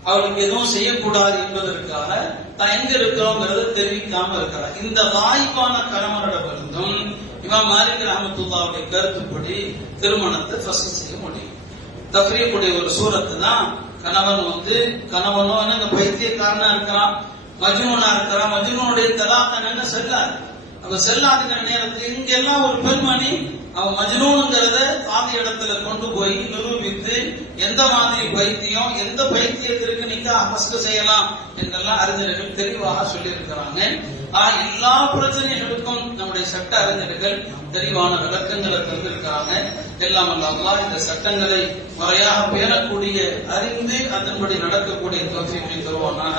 அவளுக்கு எதுவும் செய்யக்கூடாது என்பதற்காக தான் எங்க இருக்கிறோங்கிறத தெரிவிக்காம இருக்கிறார். இந்த வாய்ப்பான கணவனிடமிருந்தும் இமாம் மாலிக் ரஹ்மத்துல்லாஹுடைய கருத்துப்படி திருமணத்தை ஃபர்ஸ்ட் செய்ய முடியும். தஃப்ரீக்குடைய ஒரு சூரத்து தான் கணவனோ என்ன பைத்தியக்காரனா இருக்கிறான், மஜ்னூனா இருக்கிறான், மஜ்னூனுடைய தலாக் என்ன செல்லாது. அப்ப செல்லாதுங்கிற நேரத்தில் இங்கெல்லாம் ஒரு பெண்மணி அவன் மஜ்னூனுங்கிறத காதி இடத்துல கொண்டு போய் நிரூபித்து எந்த மாதிரி பைத்தியம், எந்த பைத்தியத்திற்கு நிக்காஹ் ஃபஸ்ட் செய்யலாம் என்றெல்லாம் அறிஞர்கள் தெளிவாக சொல்லி இருக்கிறாங்க. எல்லா பிரச்சனைகளுக்கும் நம்முடைய சட்ட அறிஞர்கள் தெளிவான விளக்கங்களை தந்திருக்கிறாங்க. எல்லாம் அல்லாஹ் இந்த சட்டங்களை முறையாக பேணக்கூடிய, அறிந்து அதன்படி நடக்கக்கூடிய தௌஃபீகை தருவானாக.